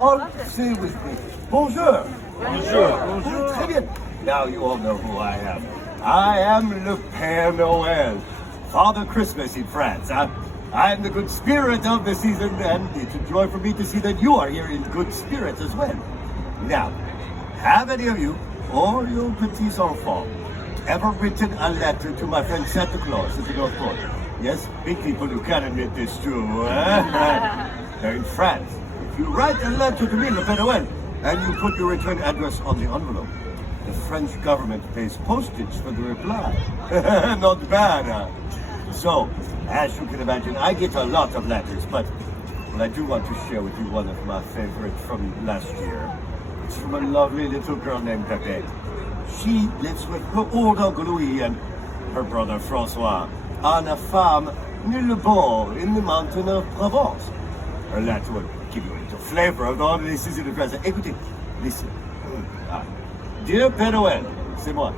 All say with me, bonjour. Bonjour. Très bien. Now you all know who I am. I am Le Père Noël, Father Christmas in France. I'm the good spirit of the season, and it's a joy for me to see that you are here in good spirits as well. Now, have any of you, or your petits enfants, ever written a letter to my friend Santa Claus at the North Pole? Yes, big people who can admit this too. They're in France. If you write a letter to me, Le Père Noël, and you put your return address on the envelope, the French government pays postage for the reply. Not bad, huh? So, as you can imagine, I get a lot of letters, but I do want to share with you one of my favorites from last year. It's from a lovely little girl named Pepe. She lives with her old Uncle Louis and her brother Francois on a farm near Le Bon in the mountain of Provence. Her letter will give you a little flavor of all this is in the present. Écoutez, listen. Dear Père Noël, c'est moi.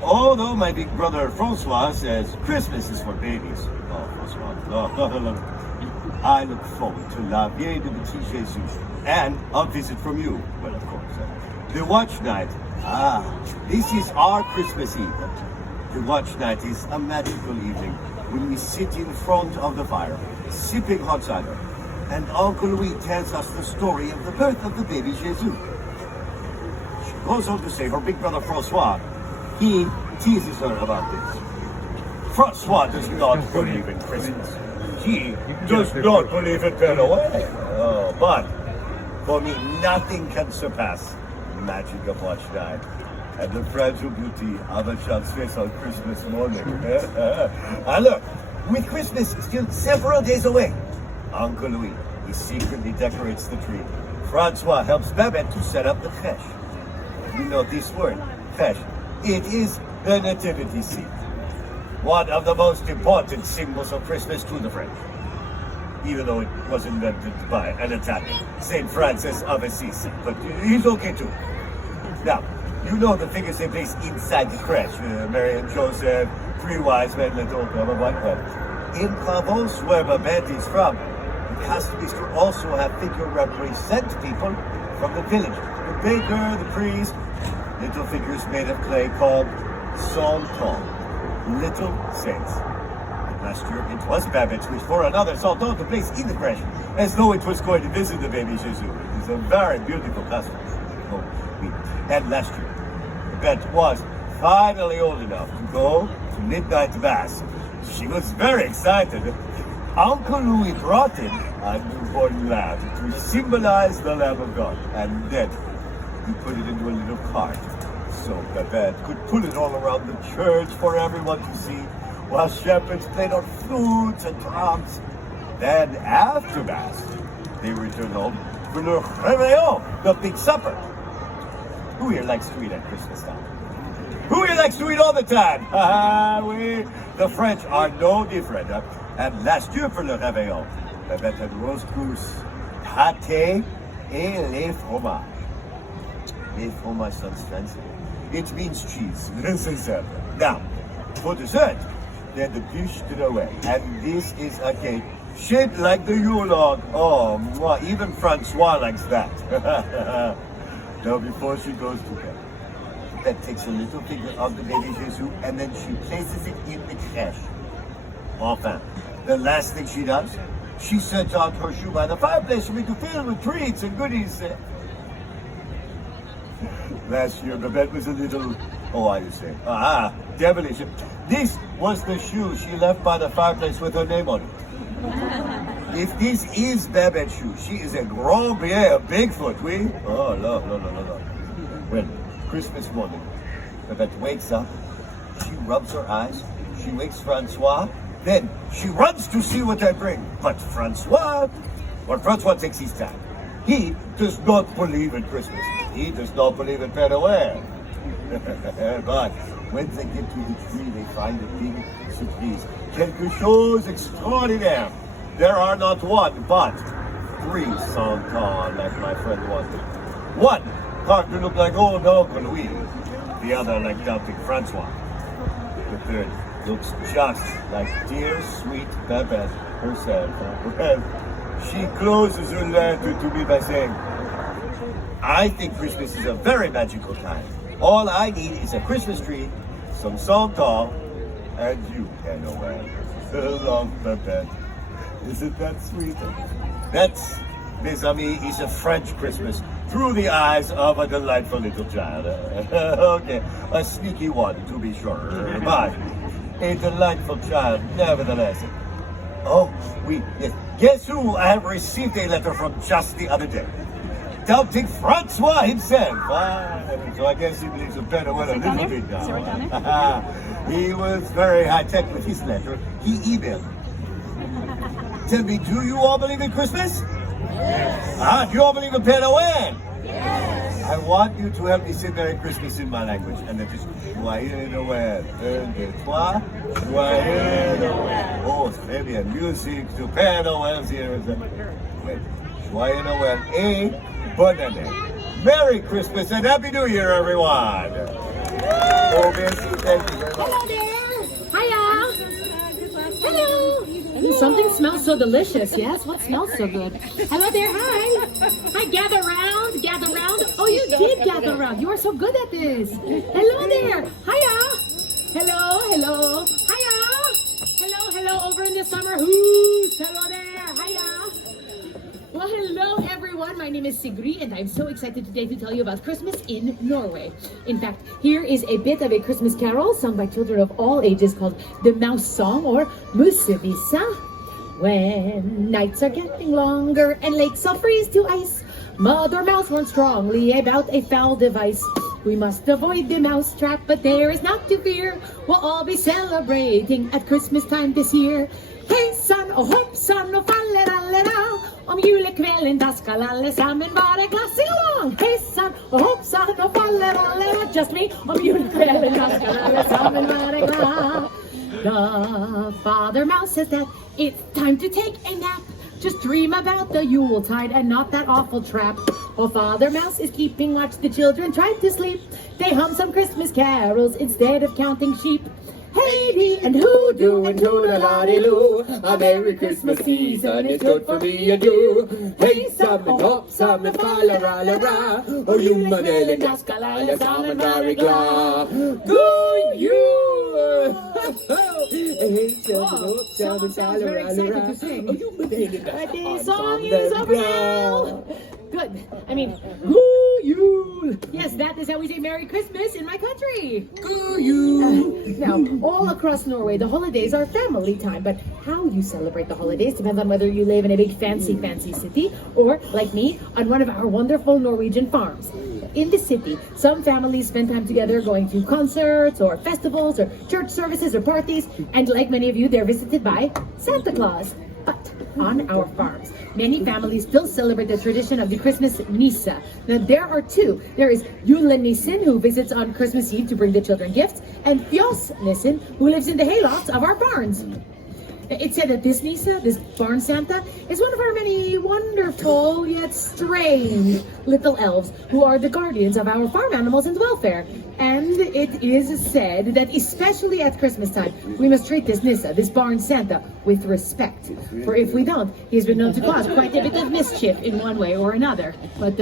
Although my big brother Francois says Christmas is for babies. Oh, Francois, no. I look forward to La Vieille de Petit Jésus and a visit from you. Well, of course. The watch night. This is our Christmas Eve. The watch night is a magical evening when we sit in front of the fire, sipping hot cider, and Uncle Louis tells us the story of the birth of the baby Jesus. She goes on to say her big brother Francois, he teases her about this. Francois does not believe in Christmas. He does not believe in Père Noël. Oh, but for me, nothing can surpass the magic of watch night and the fragile beauty of a child's face on Christmas morning. And look, with Christmas still several days away, Uncle Louis, he secretly decorates the tree. Francois helps Babette to set up the crèche. You know this word, crèche. It is the nativity scene. One of the most important symbols of Christmas to the French. Even though it was invented by an Italian, Saint Francis of Assisi. But he's okay too. Now, you know the figures they place inside the crèche. Mary and Joseph, three wise men, little blah blah blah. In Provence, where Babette is from, the custom is to also have figures represent people from the village. The baker, the priest, little figures made of clay called Santons, little saints. Last year it was Babette which for another Santon to place in the crèche, as though it was going to visit the baby Jesus. It is a very beautiful custom. And last year, Babette was finally old enough to go to midnight mass. She was very excited. Uncle Louis brought in a newborn lamb to symbolize the Lamb of God, and then he put it into a little cart so Babette could put it all around the church for everyone to see, while shepherds played on flutes and drums. Then after Mass, they returned home for le réveillon, the big supper. Who here likes to eat at Christmas time? Who here likes to eat all the time? We, the French, are no different. And last year for le réveillon, Babette had roast goose, pâté, et les fromages. Les fromages sounds fancy. It means cheese. This is it. Now, for dessert, then the bûche de Noël. And this is a cake shaped like the Yule log. Oh, mwah, even Francois likes that. Now, before she goes to bed, Babette takes a little figure of the baby Jesus and then she places it in the crèche. Enfin, the last thing she does, she sets out her shoe by the fireplace for me to fill with treats and goodies. Last year, Babette was a little, devilish. This was the shoe she left by the fireplace with her name on it. If this is Babette's shoe, she is a grand bien, a Bigfoot, oui? Oh, no. Well, Christmas morning, Babette wakes up, she rubs her eyes, she wakes Francois, then she runs to see what I bring. But Francois takes his time. He does not believe in Christmas. He does not believe in Père Noël. But when they get to the tree, they find a big surprise. Quelque chose extraordinaire. There are not one, but three Santons, like my friend wanted. One part to look like old Uncle Louis. The other like doubting Francois. The third looks just like dear sweet Babette herself. Well, she closes her letter to me by saying, I think Christmas is a very magical time. All I need is a Christmas tree, some song tall, and you, Père Noël. Love Pepette. Isn't that sweet? That's, mes amis, is a French Christmas through the eyes of a delightful little child. Okay, a sneaky one to be sure, but a delightful child nevertheless. Oh, yes. Guess who I have received a letter from just the other day? Doubting Francois himself. So I guess he believes in Père Noël a little bit now. He was very high-tech with his letter. He emailed. Tell me, do you all believe in Christmas? Yes. Do you all believe in Père Noël? Yes. I want you to help me say Merry Christmas in my language, and that is Joyeux Noël. Un, deux, trois. Joyeux Noël. Oh, très bien. Music to Père Noël's ears. Wait. Joyeux Noël et bonne année. Merry Christmas and Happy New Year, everyone. Oh, merci. Thank you very much. Hello there. Hiya. Hello. Something smells so delicious. Yes, what smells so good? Hello there. Hi. Hi. Gather round. Gather round. Oh, you did gather round. You are so good at this. Hello there. Hiya. Hello. Hello. Hiya. Hello. Hello. Over in the summer hoos. Hello there. Hiya. Well, hello everyone. My name is Sigrid and I'm so excited today to tell you about Christmas in Norway. In fact, here is a bit of a Christmas carol sung by children of all ages called the Mouse Song or Musevisa. When nights are getting longer and lakes all freeze to ice, Mother Mouse warns strongly about a foul device. We must avoid the mouse trap, but there is not to fear. We'll all be celebrating at Christmas time this year. Hejsan och hoppsan och fallerallera. Om julekvällen då ska alla samman vara glassilång. Hejsan och hoppsan och fallerallera. Just me. Om julekvällen då ska alla samman vara glad. The Father Mouse says that it's time to take a nap. Just dream about the Yuletide and not that awful trap. While Father Mouse is keeping watch, the children try to sleep. They hum some Christmas carols instead of counting sheep. Hey-dee and hoodoo and toodle-lottie-loo. A Merry Christmas season is good for me and you. Hey, some and hop, some and fa-la-ra-la-ra. Oh, you madelen daskalala, some and very glad. Go you! Hey, some and hop, some and fa-la-ra-la-ra. Oh, you madelen daskalala, this song is over now. Good. I mean, goo you. Yes, that is how we say Merry Christmas in my country. Goo you. Now, all across Norway, the holidays are family time, but how you celebrate the holidays depends on whether you live in a big fancy city or, like me, on one of our wonderful Norwegian farms. In the city, some families spend time together going to concerts or festivals or church services or parties, and like many of you, they're visited by Santa Claus. But on our farms, many families still celebrate the tradition of the Christmas Nissa. Now there are two. There is Julenissen, who visits on Christmas Eve to bring the children gifts, and Fjosnissen, who lives in the haylofts of our barns. It's said that this Nissa, this barn Santa, is one of our many wonderful yet strange little elves who are the guardians of our farm animals and welfare. And it is said that especially at Christmas time, we must treat this Nissa, this barn Santa, with respect. For if we don't, he's been known to cause quite a bit of mischief in one way or another. But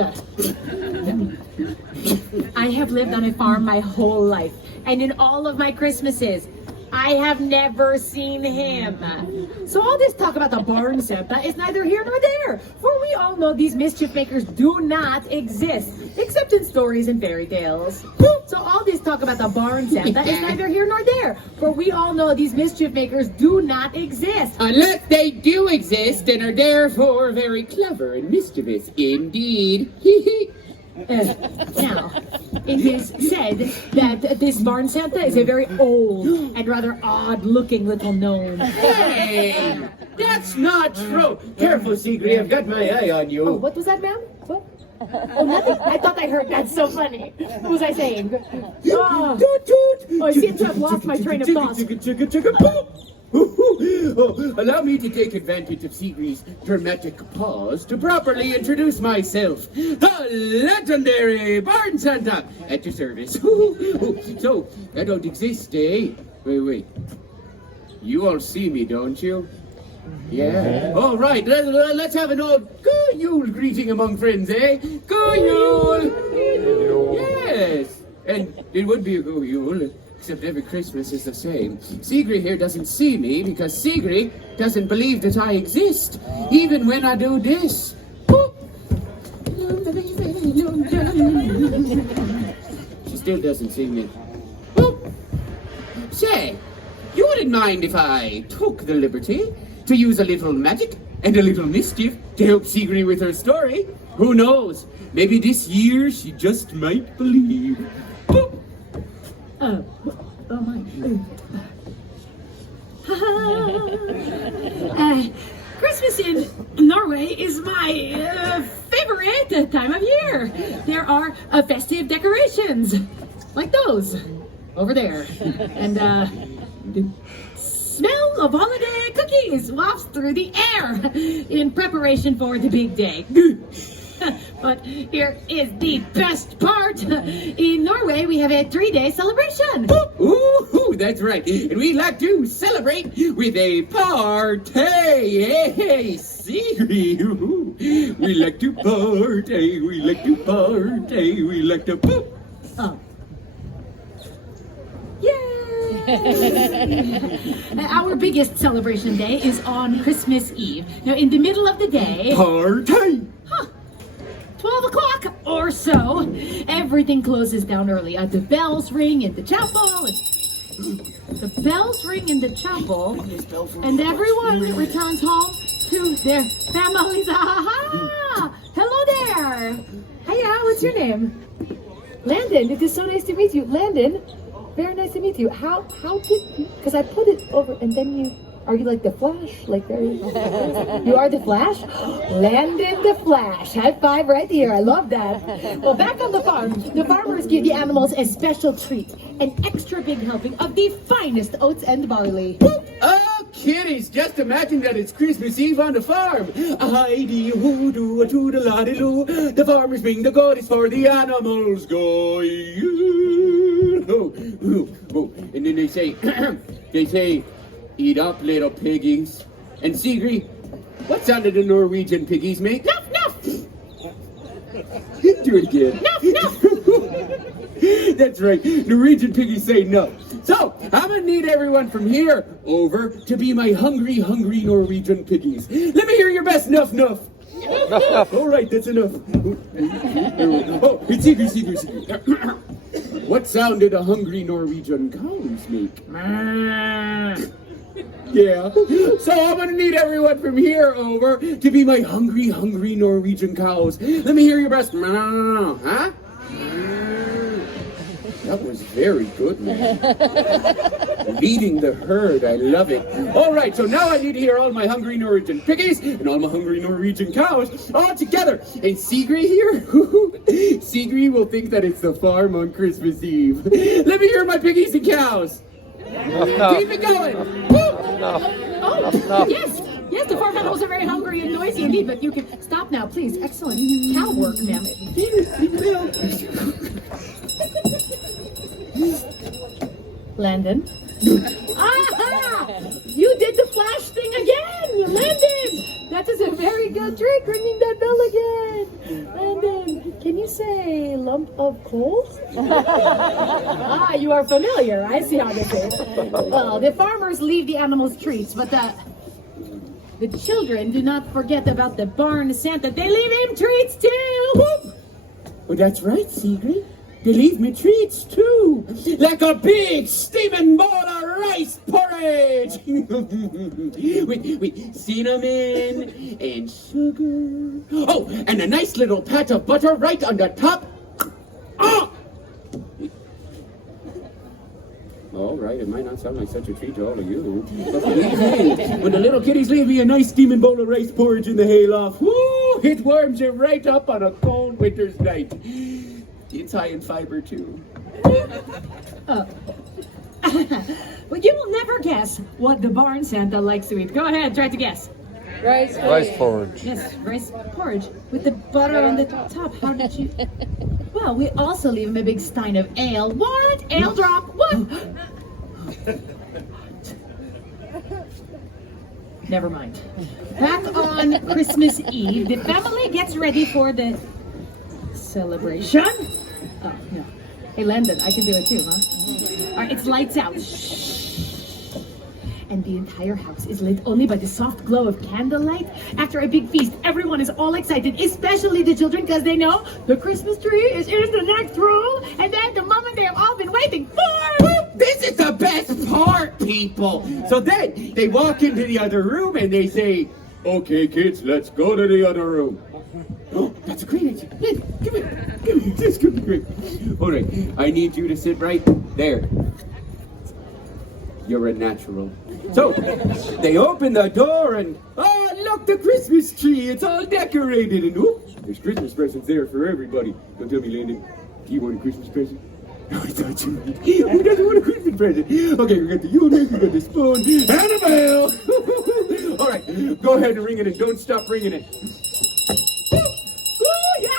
I have lived on a farm my whole life, and in all of my Christmases, I have never seen him. So all this talk about the barn Santa is neither here nor there, for we all know these mischief makers do not exist, except in stories and fairy tales. So all this talk about the barn Santa is neither here nor there, for we all know these mischief makers do not exist. Unless they do exist and are therefore very clever and mischievous indeed. Now, it is said that this barn Santa is a very old and rather odd-looking little gnome. Hey, that's not true. Careful, Sigrid, I've got my eye on you. Oh, what was that, ma'am? What? Oh, nothing. I thought I heard. That's so funny. What was I saying? Oh, I seem to have lost my train of thought. Oh, allow me to take advantage of Sigrid's dramatic pause to properly introduce myself. The legendary Barn Santa at your service. So, I don't exist, eh? Wait. You all see me, don't you? Yeah. All right, let's have an old good Yule greeting among friends, eh? Good Yule! Yes! And it would be a good Yule, except every Christmas is the same. Sigrid here doesn't see me because Sigrid doesn't believe that I exist, even when I do this. Boop. She still doesn't see me. Boop. Say, you wouldn't mind if I took the liberty to use a little magic and a little mischief to help Sigrid with her story? Who knows? Maybe this year she just might believe. Boop. Oh my. Christmas in Norway is my favorite time of year. There are festive decorations, like those over there, and the smell of holiday cookies wafts through the air in preparation for the big day. But here is the best part. In Norway, we have a 3-day celebration. Ooh, that's right. And we like to celebrate with a party. Hey, Sigrid. We like to party. We like to party. We like to poop. Oh. Yay! Our biggest celebration day is on Christmas Eve. Now, in the middle of the day... Party! 12 o'clock or so, everything closes down early. The bells ring in the chapel. The bells ring in the chapel, and everyone returns home to their families. Aha! Hello there! Hiya, what's your name? Landon, it is so nice to meet you. Landon, very nice to meet you. How did you, because I put it over and then you, are you like the Flash? Like very, you are the Flash? Landon the Flash. High five right here. I love that. Well, back on the farm, the farmers give the animals a special treat. An extra big helping of the finest oats and barley. Oh, kiddies, just imagine that it's Christmas Eve on the farm. A-hi-dee-hoo-doo, a-toodle-la-dee-loo. The farmers bring the goodies for the animals. Go. And then they say, eat up, little piggies. And Sigrid, what sound do the Norwegian piggies make? Nuff, nuff! Do it again. Nuff, nuff! That's right, Norwegian piggies say no. So, I'm gonna need everyone from here over to be my hungry, hungry Norwegian piggies. Let me hear your best nuff, nuff. All right, that's enough. Oh, it's Sigrid. What sound do the hungry Norwegian cows make? Yeah. So I'm gonna need everyone from here over to be my hungry, hungry Norwegian cows. Let me hear your best. Huh? That was very good, man. Leading the herd, I love it. All right, so now I need to hear all my hungry Norwegian piggies and all my hungry Norwegian cows all together. And Sigrid here, Sigrid will think that it's the farm on Christmas Eve. Let me hear my piggies and cows. Keep it going. Oh, yes, the farm animals are very hungry and noisy indeed, but you can stop now, please. Excellent cow work, ma'am. Landon. Aha! You did the Flash thing again, Landon. That is a very good trick, ringing that bell again. Landon, can you say lump of coal? You are familiar. I see how this is. Well, the farmers leave the animals treats, but the children do not forget about the barn Santa. They leave him treats too. Well, that's right, Sigrid. They leave me treats too, like a big steaming bowl of rice porridge with cinnamon and sugar. Oh, and a nice little pat of butter right on the top. Ah! All right, it might not sound like such a treat to all of you, but believe me, when the little kitties leave me a nice steaming bowl of rice porridge in the hayloft, whoo, it warms you right up on a cold winter's night. It's high in fiber, too. Well, you will never guess what the barn Santa likes to eat. Go ahead, try to guess. Rice porridge. Yes, rice porridge with the butter on the top. How did you... Well, we also leave him a big stein of ale. What? Ale drop? What? Never mind. Back on Christmas Eve, the family gets ready for the celebration. Oh, no. Hey, Landon, I can do it too, huh? All right, it's lights out. Shh. And the entire house is lit only by the soft glow of candlelight. After a big feast, everyone is all excited, especially the children, because they know the Christmas tree is in the next room, and then the moment they have all been waiting for. This is the best part, people. So then they walk into the other room and they say, "Okay, kids, let's go to the other room." Oh, that's a great idea. Hey, come here. This could be great. All right, I need you to sit right there. You're a natural. So, they open the door and, oh, look, the Christmas tree. It's all decorated. And, oh, there's Christmas presents there for everybody. Don't tell me, Landon, do you want a Christmas present? No, I thought you would. Who doesn't want a Christmas present? Okay, we got the unit, we got the spoon, and a bell. All right, go ahead and ring it and don't stop ringing it. Oh, yeah!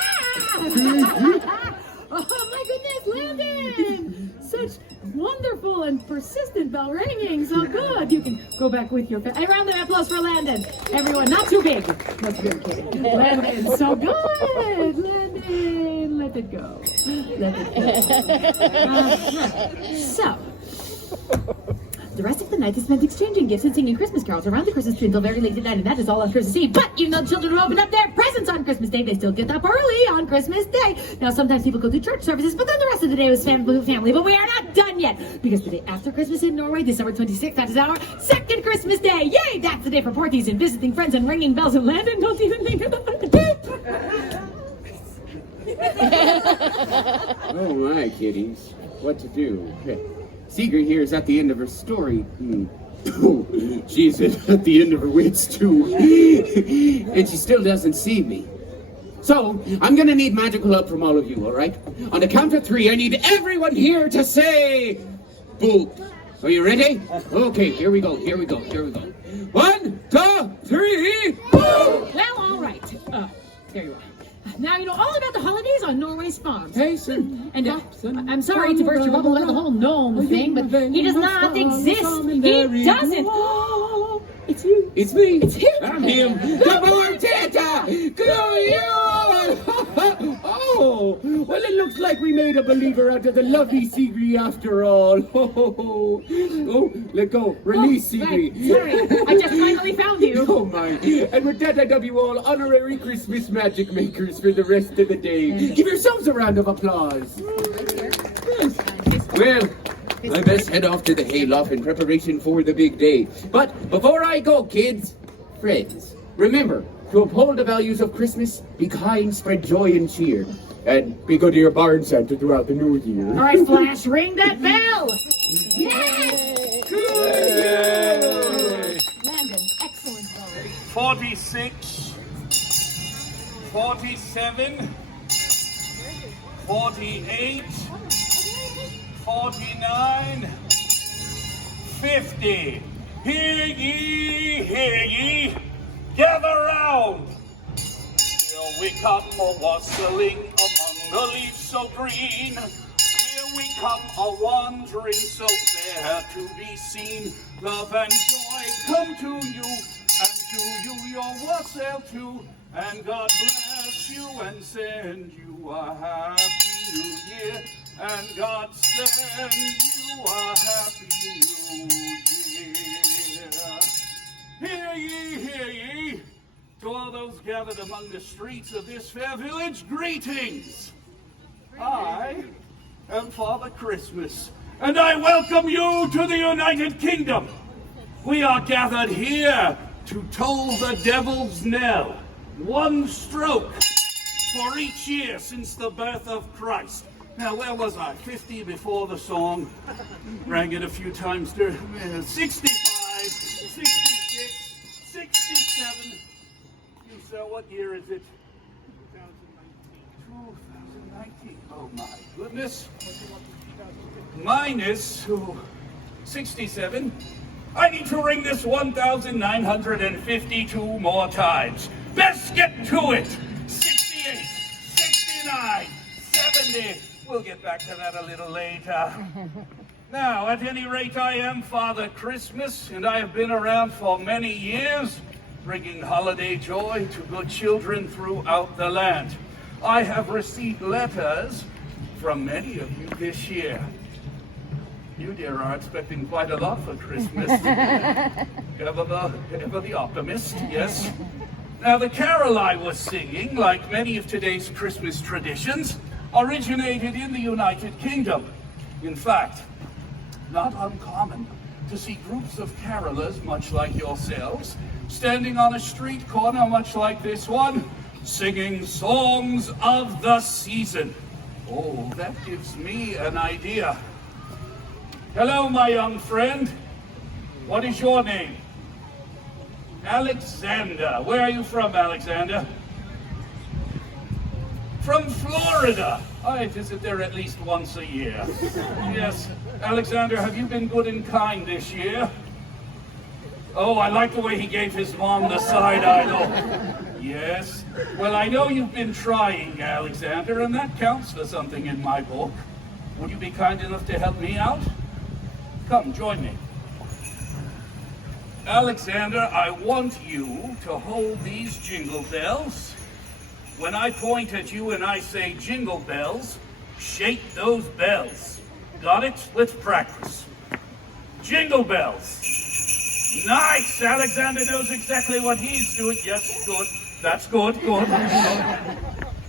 Oh, my goodness, Landon! Such wonderful and persistent bell ringing. So good. You can go back with your family. A round of applause for Landon. Everyone, not too big. Not too big. Landon, so good. Landon, let it go. Let it go. So, the rest of the night is spent exchanging gifts and singing Christmas carols around the Christmas tree until very late at night, and that is all on Christmas Eve. But even though children open up their presents on Christmas Day, they still get up early on Christmas Day. Now, sometimes people go to church services, but then the rest of the day was family. But we are not done yet, because the day after Christmas in Norway, December 26th, that is our second Christmas Day. Yay! That's the day for parties and visiting friends and ringing bells and Landon. Don't even think about it. Oh, my kiddies. What to do? Sigrid here is at the end of her story. Oh, she's at the end of her wits, too. And she still doesn't see me. So, I'm gonna need magical help from all of you, all right? On the count of 3, I need everyone here to say... boo. Are you ready? Okay, here we go. 1, 2, 3, boo! Well, all right. There you are. Now you know all about the holidays on Norway's farms. Hey, sir. And I'm sorry to burst your bubble about the whole gnome thing, but he does not exist. He doesn't. It's you. It's me. It's him. I'm him. The bartender. Go you. Oh, well, it looks like we made a believer out of the lovely Sigrid after all. Oh, let go. Release, Sigrid. Right. Sorry, I just finally found you. Oh, my. And with that, I dub you all honorary Christmas magic makers for the rest of the day. Give yourselves a round of applause. Yes. Well, I best head off to the hayloft in preparation for the big day. But before I go, kids, friends, remember to uphold the values of Christmas, be kind, spread joy and cheer, and be good to your barn Santa throughout the new year. All right, Flash, ring that bell. Yes! Good! Landon, excellent bell. 46, 47, 48, 49, 50. Hear ye, gather round. Here we come a-wassailing among the leaves so green. Here we come a-wandering so fair to be seen. Love and joy come to you, and to you your wassail too. And God bless you and send you a happy new year. And God send you a happy new year. Hear ye, to all those gathered among the streets of this fair village, greetings. I am Father Christmas, and I welcome you to the United Kingdom. We are gathered here to toll the devil's knell, one stroke for each year since the birth of Christ. Now, where was I? 50 before the song. Rang it a few times during 65, 66, 67. You sir, what year is it? 2019. Oh my goodness. Minus 67. I need to ring this 1,952 more times. Best get to it. 68, 69, 70. We'll get back to that a little later. Now, at any rate, I am Father Christmas, and I have been around for many years, bringing holiday joy to good children throughout the land. I have received letters from many of you this year. You, dear, are expecting quite a lot for Christmas. ever the optimist, yes. Now, the carol I was singing, like many of today's Christmas traditions, originated in the United Kingdom. In fact, not uncommon to see groups of carolers, much like yourselves, standing on a street corner, much like this one, singing songs of the season. Oh, that gives me an idea. Hello, my young friend. What is your name? Alexander. Where are you from, Alexander? From Florida. I visit there at least once a year. Yes. Alexander, have you been good and kind this year? Oh, I like the way he gave his mom the side eye. Oh, yes. Well, I know you've been trying, Alexander, and that counts for something in my book. Would you be kind enough to help me out? Come, join me. Alexander, I want you to hold these jingle bells. When I point at you and I say jingle bells, shake those bells. Got it? Let's practice. Jingle bells. Nice! Alexander knows exactly what he's doing. Yes, good. That's good, good.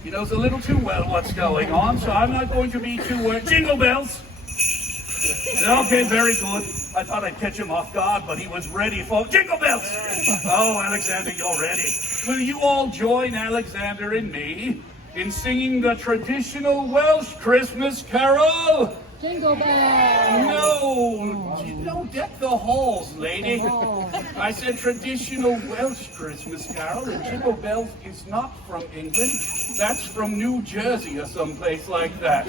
He knows a little too well what's going on, so I'm not going to be too... jingle bells! Okay, very good. I thought I'd catch him off guard, but he was ready for jingle bells! Oh, Alexander, you're ready. Will you all join Alexander and me in singing the traditional Welsh Christmas carol? Jingle bells! No, deck the halls, lady. I said traditional Welsh Christmas carol, and Jingle Bells is not from England. That's from New Jersey or someplace like that.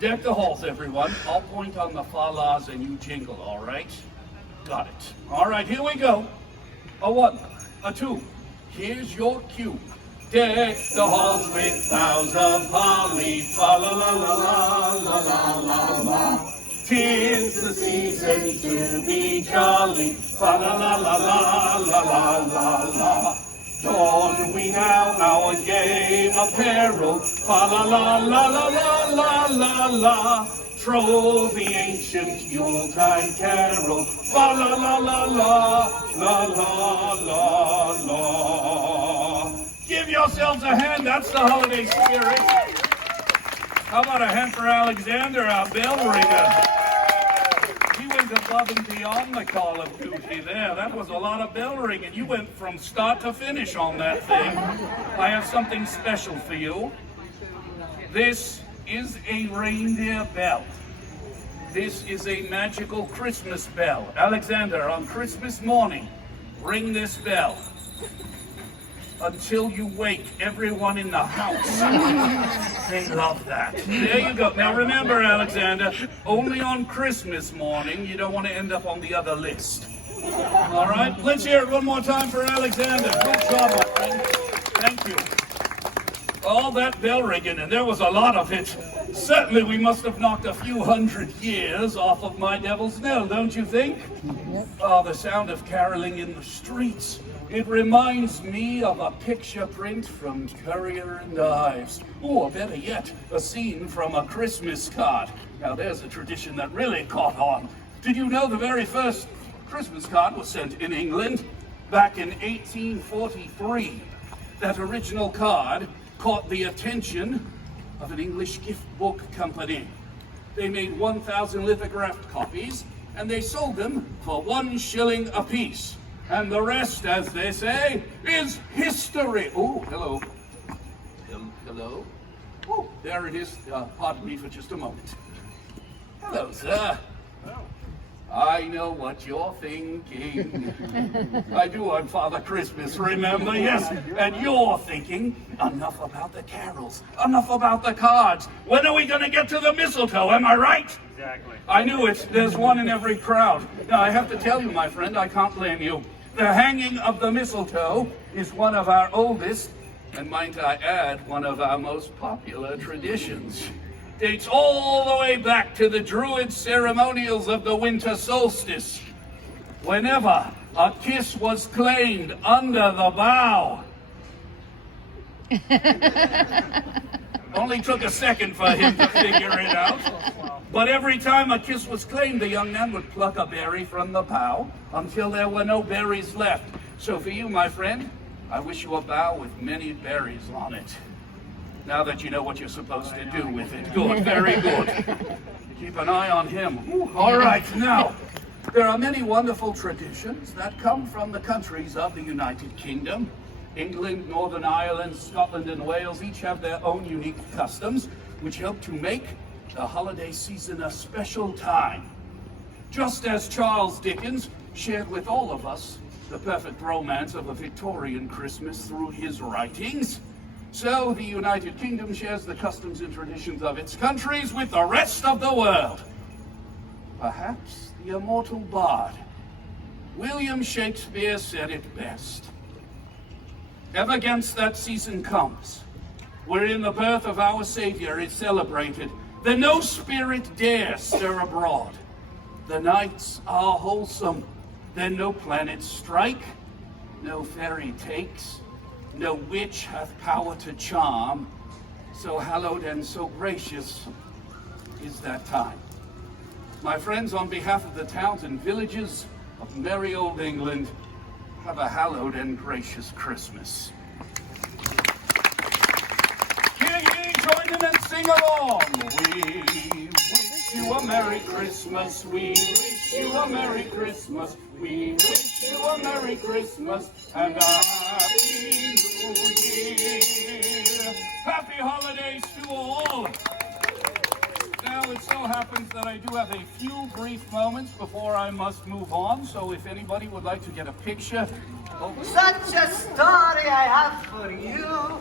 Deck the halls, everyone. I'll point on the fa-las and you jingle, all right? Got it. All right, here we go. A one, a two. Here's your cue. Deck the halls with boughs of holly, fa-la-la-la-la-la-la-la-la. 'Tis the season to be jolly, fa-la-la-la-la-la-la-la-la. Don we now our gay apparel, fa-la-la-la-la-la-la-la-la. Troll the ancient Yuletide carol, fa-la-la-la-la-la-la-la-la. Give yourselves a hand, that's the holiday spirit. How about a hand for Alexander, our bell ringer? He went above and beyond the call of duty there. That was a lot of bell ringing. You went from start to finish on that thing. I have something special for you. This is a reindeer bell. This is a magical Christmas bell. Alexander, on Christmas morning, ring this bell until you wake everyone in the house. They love that. There you go. Now remember, Alexander, only on Christmas morning. You don't want to end up on the other list. All right? Let's hear it one more time for Alexander. Good job, my friend. Thank you. All that bell ringing, and there was a lot of it. Certainly we must have knocked a few hundred years off of my devil's knell, don't you think? Oh, the sound of caroling in the streets. It reminds me of a picture print from Currier and Ives. Or better yet, a scene from a Christmas card. Now there's a tradition that really caught on. Did you know the very first Christmas card was sent in England back in 1843? That original card caught the attention of an English gift book company. They made 1,000 lithographed copies, and they sold them for 1 shilling apiece. And the rest, as they say, is history. Oh, hello. Hello? Oh, there it is. Pardon me for just a moment. Hello, sir. I know what you're thinking. I do, I'm Father Christmas, remember? Yes, and you're thinking, enough about the carols, enough about the cards. When are we going to get to the mistletoe, am I right? Exactly. I knew it. There's one in every crowd. Now, I have to tell you, my friend, I can't blame you. The hanging of the mistletoe is one of our oldest, and might I add, one of our most popular traditions. dates all the way back to the Druid ceremonials of the winter solstice. Whenever a kiss was claimed under the bough. Only took a second for him to figure it out. But every time a kiss was claimed, the young man would pluck a berry from the bough until there were no berries left. So for you, my friend, I wish you a bough with many berries on it. Now that you know what you're supposed to do with it. Good, very good. Keep an eye on him. Ooh, all right, now, there are many wonderful traditions that come from the countries of the United Kingdom. England, Northern Ireland, Scotland, and Wales each have their own unique customs, which help to make the holiday season a special time. Just as Charles Dickens shared with all of us the perfect romance of a Victorian Christmas through his writings, so the United Kingdom shares the customs and traditions of its countries with the rest of the world. Perhaps the immortal bard William Shakespeare said it best. Ever against that season comes, wherein the birth of our Savior is celebrated, then no spirit dare stir abroad. The nights are wholesome, then no planets strike, no fairy takes, no witch hath power to charm, so hallowed and so gracious is that time. My friends, on behalf of the towns and villages of merry old England, have a hallowed and gracious Christmas. Hear ye, join in and sing along. We wish you a Merry Christmas. We wish you a Merry Christmas. We wish you a Merry Christmas and a Happy New Year. Happy holidays to all. Now, it so happens that I do have a few brief moments before I must move on, so if anybody would like to get a picture. Such a story I have for you.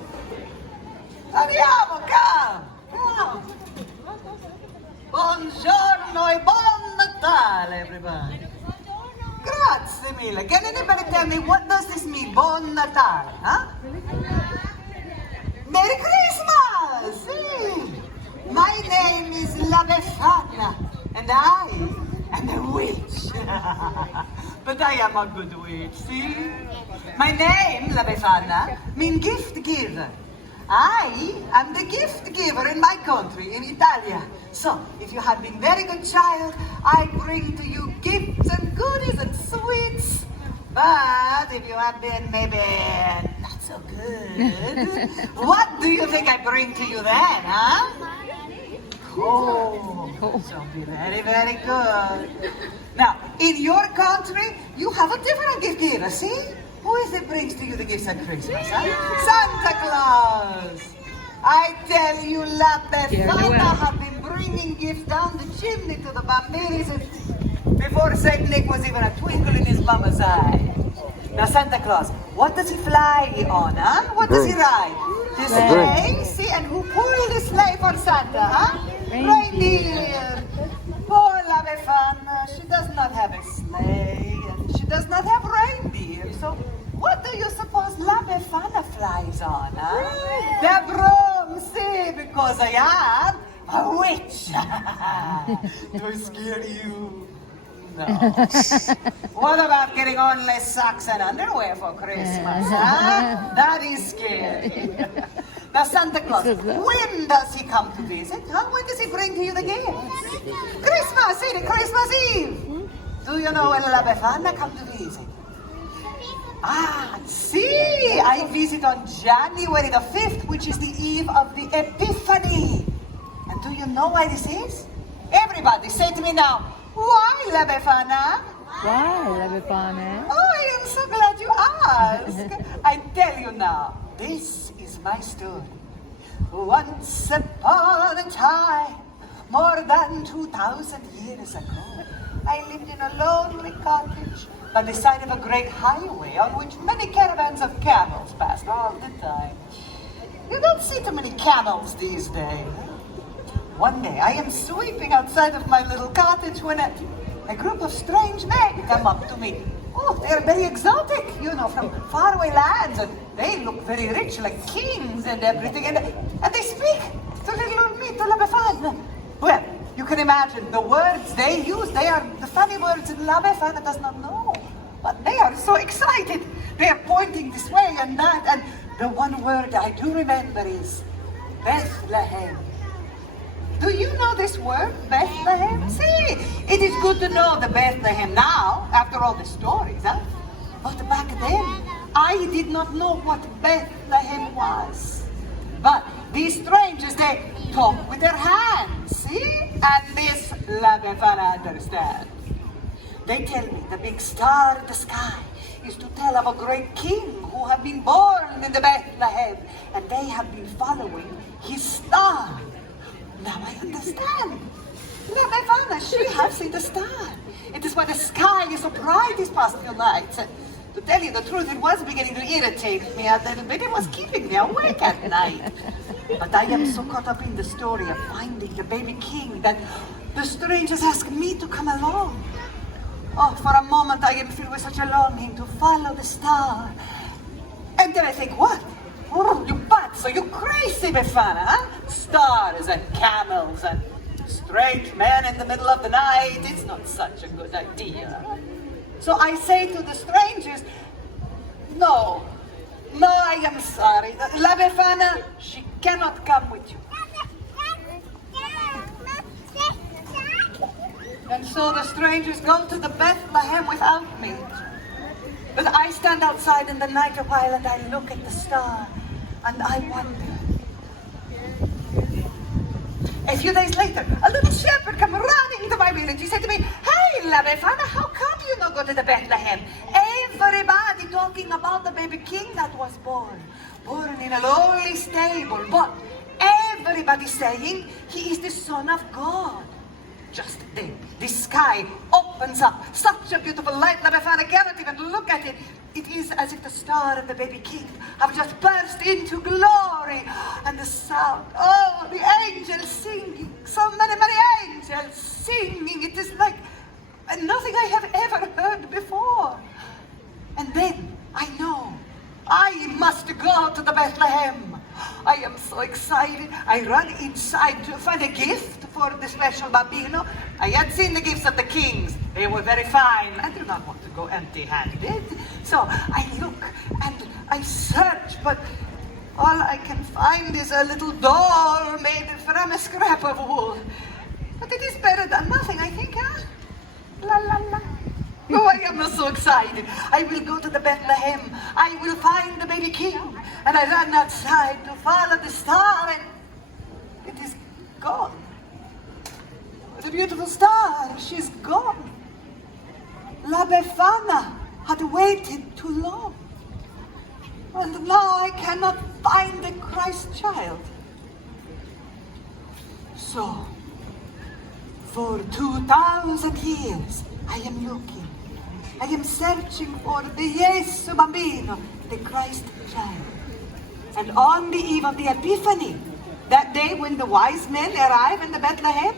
Andiamo, come. Buongiorno e buon Natale, everybody. Grazie mille. Can anybody tell me what does this mean, Buon Natale, huh? Merry Christmas! See? My name is La Befana, and I am a witch. But I am a good witch, see? My name, La Befana, means gift giver. I am the gift giver in my country, in Italia. So, if you have been very good child, I bring to you gifts and goodies and sweets. But if you have been maybe not so good, what do you think I bring to you then, huh? Oh, so be very, very good. Now, in your country, you have a different gift giver, see? Who is it brings to you the gifts at Christmas, huh? Santa Claus! I tell you, La Befana have been bringing gifts down the chimney to the bambinis before St. Nick was even a twinkle in his mama's eye. Now, Santa Claus, what does he fly on, huh? What does he ride? The sleigh? See, and who pulled the sleigh for Santa, huh? Reindeer. Poor La Befana, she does not have a sleigh, and she does not have reindeer. So, what do you suppose La Befana flies on, huh? The broom, see, because I am a witch. Do I scare you? No. What about getting only socks and underwear for Christmas, huh? That is scary. Now, Santa Claus, when does he come to visit? Huh? When does he bring to you the gifts? Christmas, see, the Christmas Eve. Do you know when La Befana come to visit? Ah, see, I visit on January the 5th, which is the eve of the Epiphany. And do you know why this is? Everybody, say to me now, why, La Befana? Why, La Befana? Oh, I am so glad you asked. I tell you now, this is my story. Once upon a time, more than 2,000 years ago, I lived in a lonely cottage by the side of a great highway on which many caravans of camels passed all the time. You don't see too many camels these days. One day, I am sweeping outside of my little cottage when a group of strange men come up to me. Oh, they're very exotic, you know, from faraway lands, and they look very rich, like kings and everything, and they speak to little old me, to La Befana. can imagine the words they use, they are the funny words La Befana does not know. But they are so excited. They are pointing this way and that, and the one word I do remember is Bethlehem. Do you know this word, Bethlehem? See, it is good to know the Bethlehem now, after all the stories, huh? But back then, I did not know what Bethlehem was. But these strangers, they talk with their hands, see? And this La Befana understands. They tell me the big star in the sky is to tell of a great king who have been born in the Bethlehem, and they have been following his star. Now I understand. La Befana, she has seen the star. It is why the sky is so bright these past few nights. And to tell you the truth, it was beginning to irritate me a little bit. It was keeping me awake at night. But I am so caught up in the story of finding the baby king that the strangers ask me to come along. Oh, for a moment I am filled with such a longing to follow the star. And then I think, what? Oh, you butts, are you crazy, Befana, huh? Stars and camels and strange men in the middle of the night. It's not such a good idea. So I say to the strangers, no, I am sorry. La Befana, she cannot come with you. And so the strangers go to the Bethlehem without me. But I stand outside in the night a while and I look at the star and I wonder. A few days later, a little shepherd come running into my village. He said to me, "Hey, La Befana, how come you not go to the Bethlehem? Everybody talking about the baby king that was born in a lowly stable, but everybody saying he is the son of God." Just then, the sky opens up. Such a beautiful light, La Befana cannot even look at it. It is as if the star and the baby king have just burst into glory. And the sound, oh, the angels singing. So many angels singing. It is like nothing I have ever heard before. And then I know I must go to the Bethlehem. I am so excited. I run inside to find a gift for the special bambino. I had seen the gifts of the kings. They were very fine. I do not want to go empty-handed. So I look and I search, but all I can find is a little doll made from a scrap of wool. But it is better than nothing, I think, huh? La la la. Oh, I am so excited. I will go to the Bethlehem. I will find the baby king. And I run outside to follow the star, and it is gone. The beautiful star, she's gone. La Befana had waited too long. And now I cannot find the Christ child. So, for 2,000 years, I am looking. I am searching for the Jesu Bambino, the Christ child. And on the eve of the Epiphany, that day when the wise men arrive in the Bethlehem,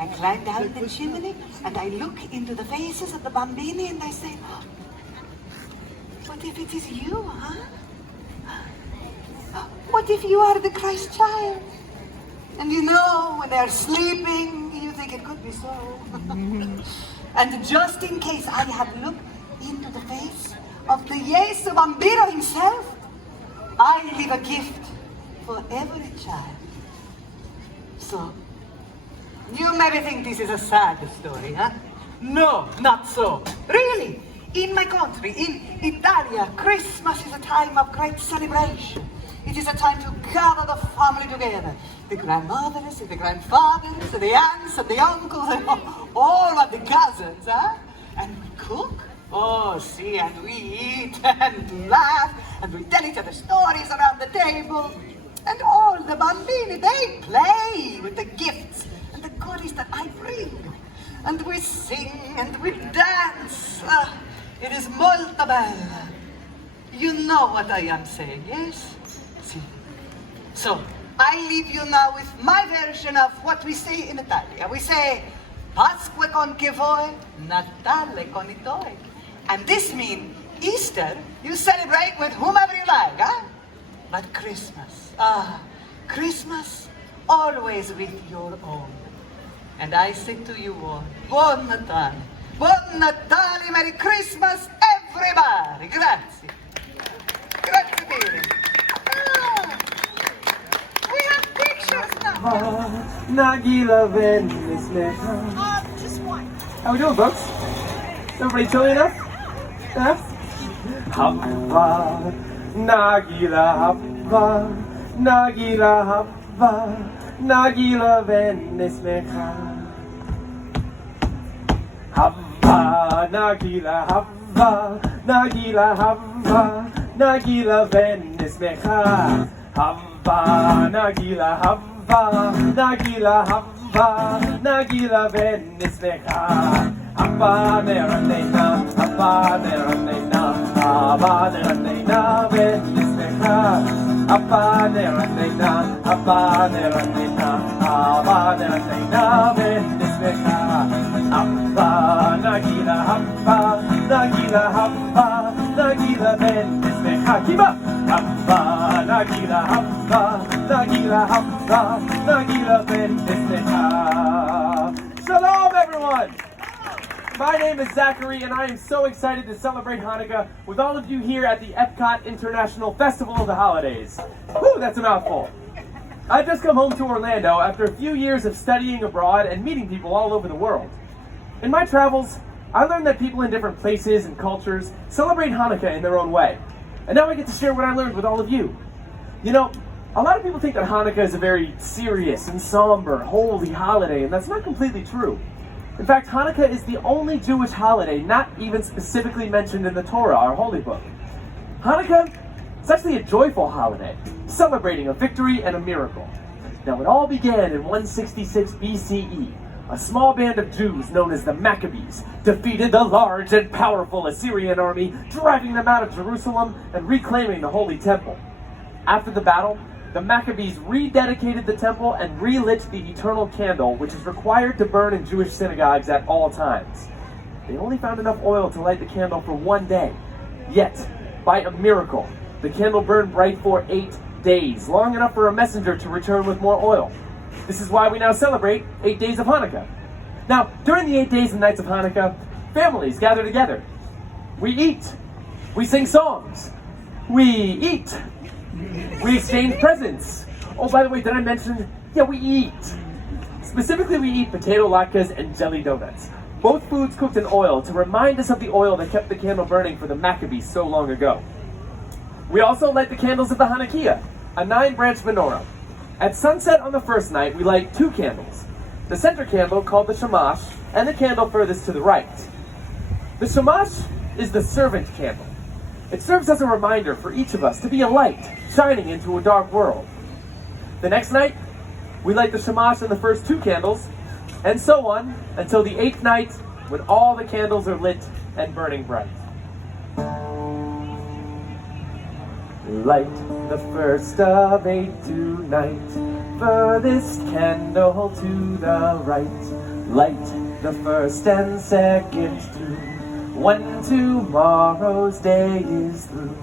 I climb down the chimney and I look into the faces of the bambini and I say, oh, what if it is you, huh? What if you are the Christ child? And you know, when they're sleeping, you think it could be so. And just in case I had looked into the face of the Jesu Bambino himself, I leave a gift for every child. So, you maybe think this is a sad story, huh? No, not so. Really, in my country, in Italia, Christmas is a time of great celebration. It is a time to gather the family together. The grandmothers, the grandfathers, the aunts, and the uncles, and all of the cousins, huh? And we cook. Oh, see, and we eat and laugh, and we tell each other stories around the table. And all the bambini, they play with the gifts and the goodies that I bring. And we sing and we dance. It is molto bello. You know what I am saying, yes? See. So, I leave you now with my version of what we say in Italia. We say, Pasqua con che voi, Natale con i tuoi. And this means Easter, you celebrate with whomever you like, huh? But Christmas, Christmas, always with your own. And I say to you all, Buon Natale! Buon Natale, Merry Christmas, everybody! Grazie! Grazie mille! Ah, we have pictures now! Nagila Venice. Just one. How we doing, folks? Is everybody chilly enough? Yeah? Hava, Nagila Hava, Nagila Hava, Nagila Venice. Hava, Nagila Hava, Nagila Hava, Nagila Venice. Hava, Nagila Hava, Nagila Hava, Nagila Venice. Hava neranena, Hava neranena, Hava neranena Venice. Hava neranena, Hava neranena, Hava neranena Venice. Hava Nagila Hava, Nagila Hava, Nagila Venice. Keep up. Hava Nagila Hava, Nagila Hava, Nagila Venice. Shalom, everyone. My name is Zachary, and I am so excited to celebrate Hanukkah with all of you here at the EPCOT International Festival of the Holidays. Whew, that's a mouthful. I've just come home to Orlando after a few years of studying abroad and meeting people all over the world. In my travels, I learned that people in different places and cultures celebrate Hanukkah in their own way. And now I get to share what I learned with all of you. You know, a lot of people think that Hanukkah is a very serious and somber, holy holiday, and that's not completely true. In fact, Hanukkah is the only Jewish holiday not even specifically mentioned in the Torah, our holy book. Hanukkah is actually a joyful holiday, celebrating a victory and a miracle. Now, it all began in 166 BCE. A small band of Jews known as the Maccabees defeated the large and powerful Assyrian army, driving them out of Jerusalem and reclaiming the Holy Temple. After the battle, the Maccabees rededicated the temple and relit the eternal candle, which is required to burn in Jewish synagogues at all times. They only found enough oil to light the candle for one day. Yet, by a miracle, the candle burned bright for 8 days, long enough for a messenger to return with more oil. This is why we now celebrate 8 days of Hanukkah. Now, during the 8 days and nights of Hanukkah, families gather together. We eat. We sing songs. We eat. We exchange presents. Oh, by the way, did I mention? Yeah, we eat. Specifically, we eat potato latkes and jelly donuts. Both foods cooked in oil to remind us of the oil that kept the candle burning for the Maccabees so long ago. We also light the candles of the Hanukkah, a 9-branch menorah. At sunset on the first night, we light 2 candles. The center candle, called the shamash, and the candle furthest to the right. The shamash is the servant candle. It serves as a reminder for each of us to be a light shining into a dark world. The next night, we light the shamash and the first 2 candles, and so on until the 8th night when all the candles are lit and burning bright. Light the first of 8 tonight, furthest candle to the right. Light the first and second too, when tomorrow's day is through.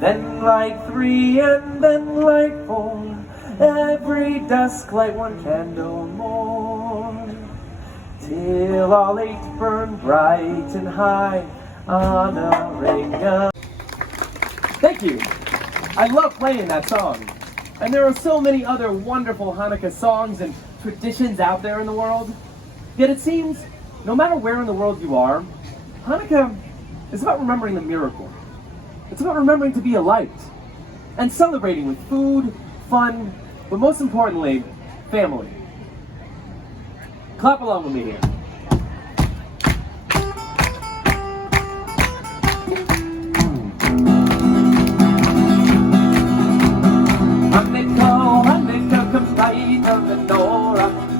Then light 3 and then light 4, every dusk light 1 candle more, till all 8 burn bright and high, honoring us. Thank you. I love playing that song. And there are so many other wonderful Hanukkah songs and traditions out there in the world. Yet it seems, no matter where in the world you are, Hanukkah is about remembering the miracle. It's about remembering to be a light and celebrating with food, fun, but most importantly, family. Clap along with me here.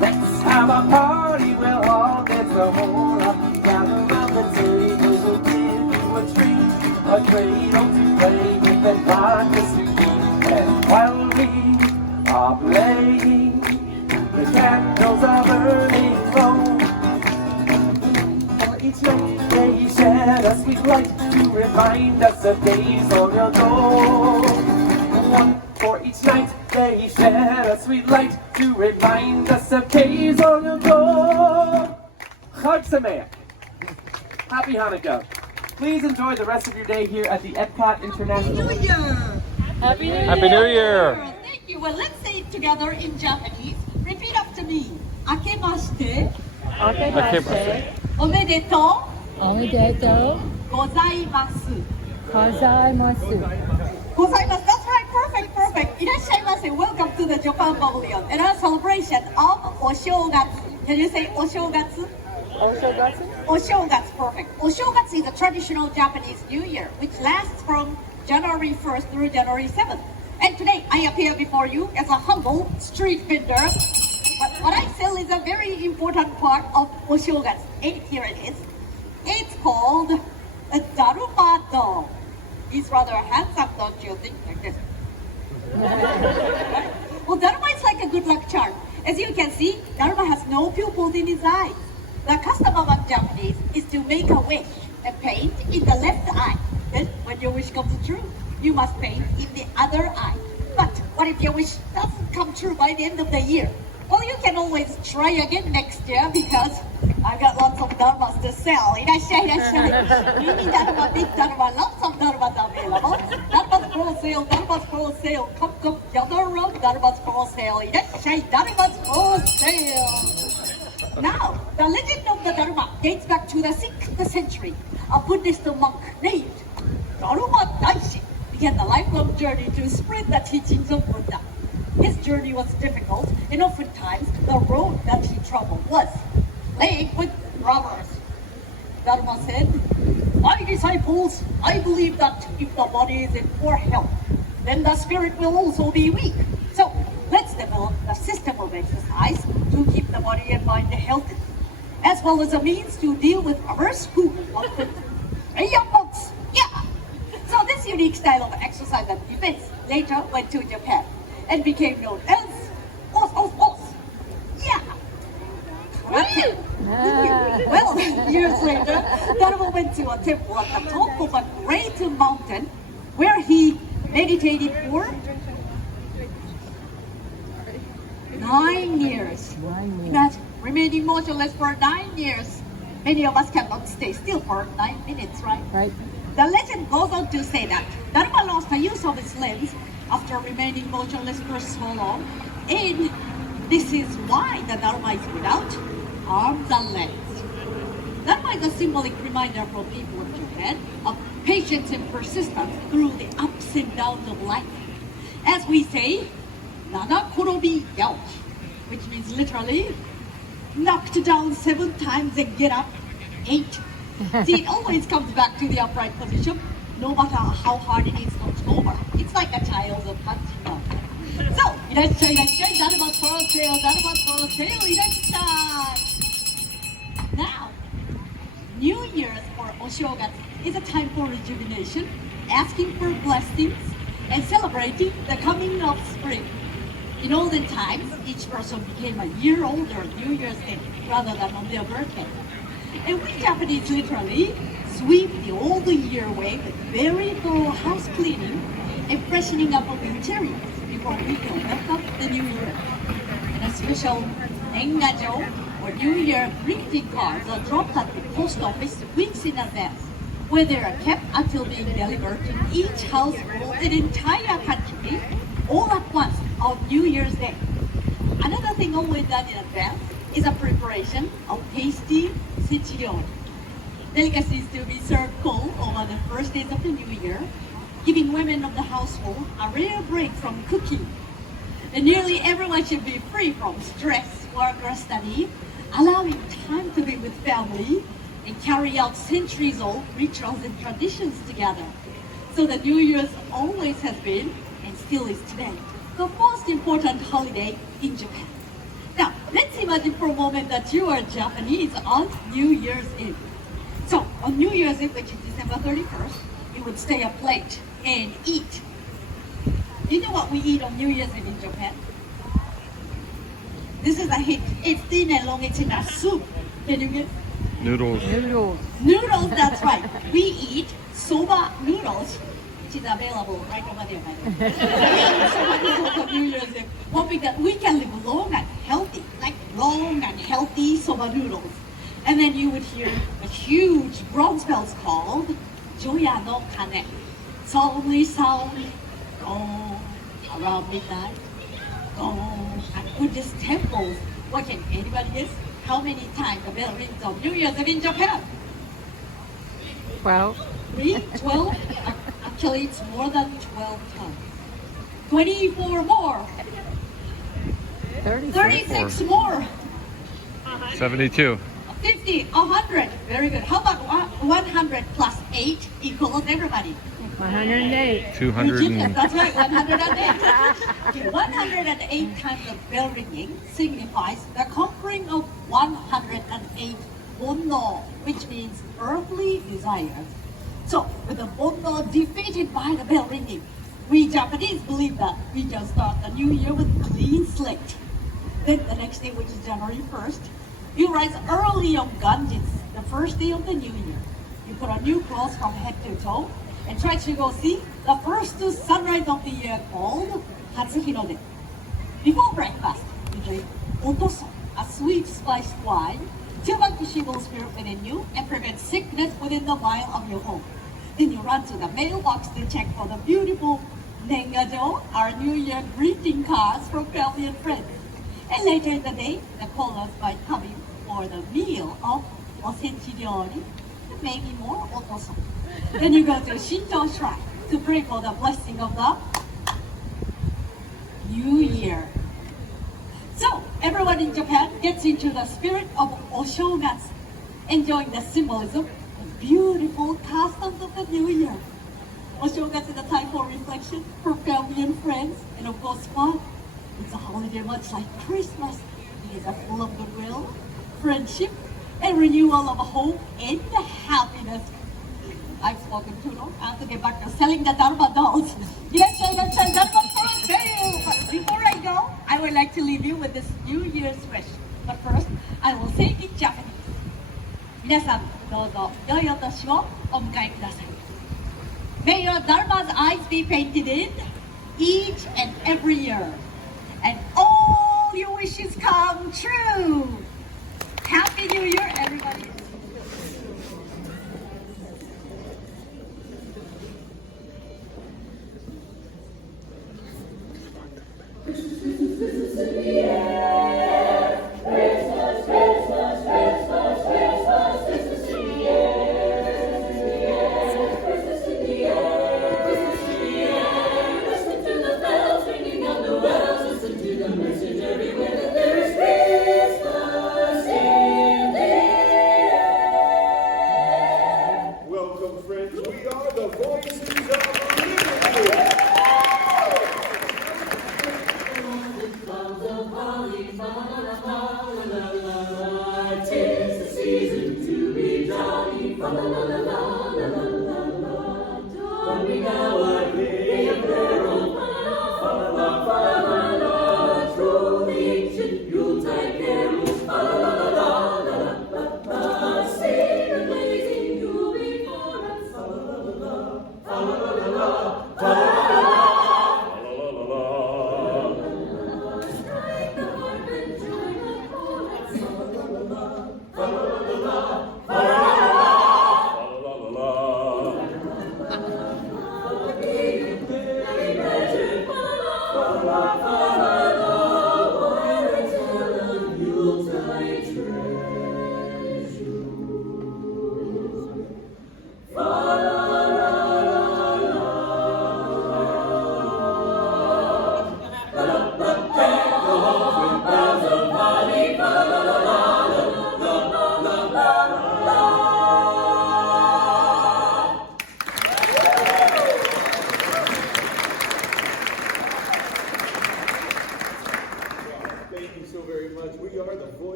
Let's have a party, we'll all dance the hora. Gather around the table, we'll give you a treat, a cradle to play with and blankets to eat. And while we are playing, the candles are burning low. For each night they shed a sweet light to remind us of days long ago. One for each night They shed a sweet light to remind us of days long ago. Chag Sameach. Happy Hanukkah. Please enjoy the rest of your day here at the EPCOT International. New Year! Happy New Year. Happy New Year. Thank you. Well, let's say it together in Japanese. Repeat after me. Akemashite, Akemashite. omedetou, Omedetou gozaimasu. gozaimasu. Gozaimasu. That's right. Perfect, perfect. Irashaimase. Welcome to the Japan Pavilion and our celebration of Oshogatsu. Can you say Oshogatsu? Oshogatsu? Oshogatsu, perfect. Oshogatsu is a traditional Japanese New Year, which lasts from January 1st through January 7th. And today, I appear before you as a humble street vendor. But what I sell is a very important part of Oshogatsu. And here it is. It's called a Daruma doll. He's rather handsome, don't you think? Like this. Well, Daruma is like a good luck charm. As you can see, Daruma has no pupils in his eyes. The custom among Japanese is to make a wish and paint in the left eye. Then, when your wish comes true, you must paint in the other eye. But what if your wish doesn't come true by the end of the year? Well, you can always try again next year because I got lots of Darumas to sell. Irashai, irashai. Mini Daruma, big Daruma, lots of Darumas available. Darumas for sale, Darumas for sale. Come, come, gather around, Darumas for sale. Irashai, Darumas for sale. Now, the legend of the Daruma dates back to the 6th century. A Buddhist monk named Daruma Daishi began the lifelong journey to spread the teachings of Buddha. His journey was difficult, and oftentimes the road that he traveled was plagued with robbers. Daruma said, "My disciples, I believe that if the body is in poor health, then the spirit will also be weak. So let's develop a system of exercise to keep the body and mind healthy, as well as a means to deal with robbers who wanted young monks." Yeah. So this unique style of exercise and defense later went to Japan and became known as Os. Yeah. That's it. Well, years later, Daruma went to a temple at the top of a great mountain where he meditated for 9 years. Imagine remaining motionless for 9 years. Many of us cannot stay still for 9 minutes, right? Right. The legend goes on to say that Daruma lost the use of his limbs after remaining motionless for so long, and this is why the Daruma is without arms and legs. Daruma is a symbolic reminder for people of Japan of patience and persistence through the ups and downs of life. As we say, Nana Korobi Yaoshi, which means literally, knocked down 7 times and get up 8. See, it always comes back to the upright position, no matter how hard it is knocked over. It's like a child's punching bag. So, irashai, irashai, Daruma's for sale, Daruma's for sale, irashai. Now, New Year's for Oshogatsu is a time for rejuvenation, asking for blessings, and celebrating the coming of spring. In olden times, each person became a year older on New Year's Day rather than on their birthday. And we Japanese literally sweep the old year away with very thorough house cleaning and freshening up of the interior before we can welcome the new year. And a special engajo or New Year greeting cards are dropped at the post office weeks in advance, where they are kept until being delivered to each household in the entire country all at once on New Year's Day. Another thing always done in advance is a preparation of tasty sechiryo, delicacies to be served cold over the first days of the new year, giving women of the household a rare break from cooking. And nearly everyone should be free from stress, work, or study, allowing time to be with family and carry out centuries-old rituals and traditions together. So the New Year's always has been, and still is today, the most important holiday in Japan. Now, let's imagine for a moment that you are Japanese on New Year's Eve. So, on New Year's Eve, which is December 31st, you would stay up late and eat. You know what we eat on New Year's Eve in Japan? This is a hit. It's thin and long. It's in a soup. Can you get it? Noodles. Noodles. Noodles, that's right. We eat soba noodles which is available right over there, by the way. So for New Year's Eve, hoping that we can live long and healthy, like long and healthy soba noodles. And then you would hear a huge bronze bells called Joya no Kane. Solemnly sound, go around midnight, go at Buddhist temples. What can anybody guess? How many times the bell rings on New Year's Eve in Japan? 12. 12? Actually, it's more than 12 times. 24 more. 36 more. 72. 50, 100. Very good. How about 100 plus 8 equals everybody? 108. 200. That's right, 108. Okay, 108 times the bell ringing signifies the conquering of 108 bonno, which means earthly desires. So, with the bonno defeated by the bell ringing, we Japanese believe that we can start the new year with a clean slate. Then the next day, which is January 1st, you rise early on Ganjin, the first day of the new year. You put on new clothes from head to toe and try to go see the first sunrise of the year called Hatsuhinode. Before breakfast, you drink otoso, a sweet spiced wine, to evoke the evil spirit within you and prevent sickness within the mile of your home. Then you run to the mailbox to check for the beautiful Nengajo, our New Year greeting cards from family and friends. And later in the day, the callers might come in for the meal of osenchi ryori, and maybe more otoso. Then you go to a Shinto shrine to pray for the blessing of the New Year. So, everyone in Japan gets into the spirit of Oshogatsu, enjoying the symbolism and beautiful customs of the New Year. Oshogatsu is a time for reflection, for family and friends, and of course fun. It's a holiday much like Christmas. It is full of goodwill, friendship, and renewal of hope and happiness. I've spoken too long. I have to get back to selling the Dharma dolls. Yes, that's Dharma for sale. But before I go, I would like to leave you with this New Year's wish. But first, I will say it in Japanese. 皆さん、どうぞ良いお年をお迎えください。May your Dharma's eyes be painted in each and every year, and all your wishes come true. Happy New Year, everybody.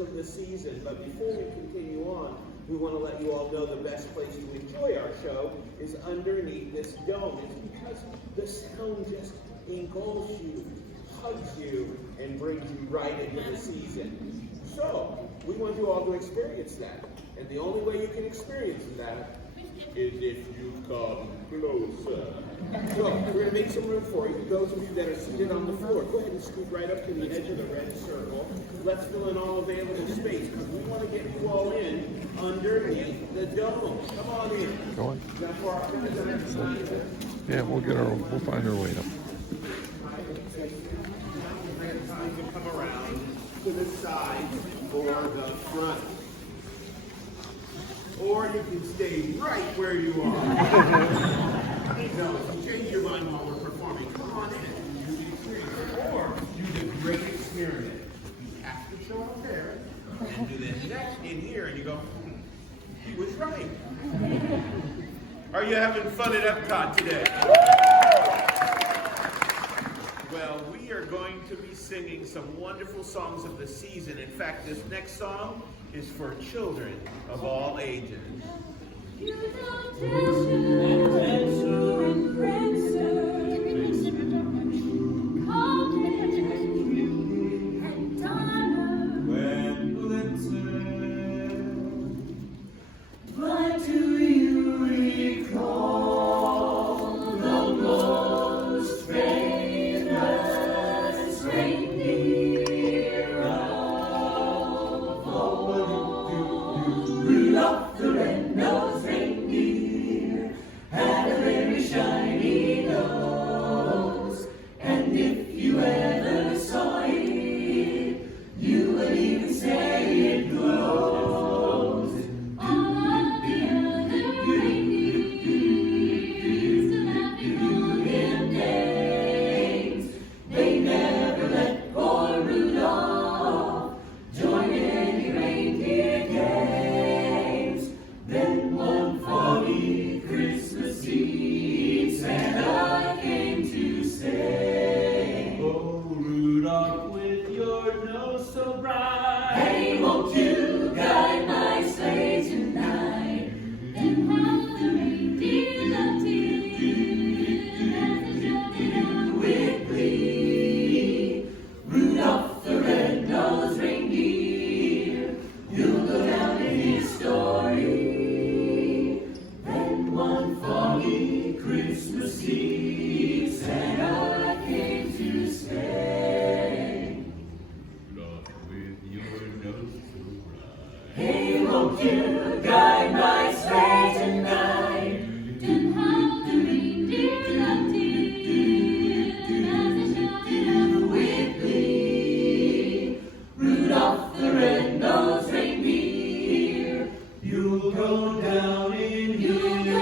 Of the season, but before we continue on, we want to let you all know the best place to enjoy our show is underneath this dome. It's because the sound just engulfs you, hugs you, and brings you right into the season. So, we want you all to experience that. And the only way you can experience that is if you come closer. So, we're going to make some room for you. Those of you that are seated on the floor, go ahead and scoot right up to the edge of the red circle. Let's fill in all available space, because we want to get you all in underneath the dome. Come on in. Go on. Now for our friends that are behind us, Yeah, we'll find our way up. time to come around to the side or the front. Or you can stay right where you are. No, change your mind while we're performing. Come on in. You the experience. Or do the great experiment. You have to show up there and do this next in here and you go, he was right. Are you having fun at EPCOT today? Well, we are going to be singing some wonderful songs of the season. In fact, this next song is for children of all ages. You don't Prancer and Prancer, Comet and Donner, When Blitzer, but do you recall the most famous reindeer of all? Rudolph the red-nosed reindeer had a very shiny nose, and if you ever saw it, you would even say it glows. All of the other reindeers that they knew their names, they never let poor Rudolph join any reindeer games. Then one foggy Christmas Eve, Santa came to say, Oh, Rudolph, with your nose so bright, hey, won't you guide my sleigh tonight? And how the reindeer loved him as they shouted out with glee. Rudolph the red-nosed reindeer, you'll go down in history. Then one foggy Christmas Eve, Santa came to stay. Rudolph, with your nose so bright. Hey, won't you guide my sleigh tonight? And how the reindeer loved him as they shouted out with glee. Rudolph the red-nosed reindeer, you'll go down in you'll go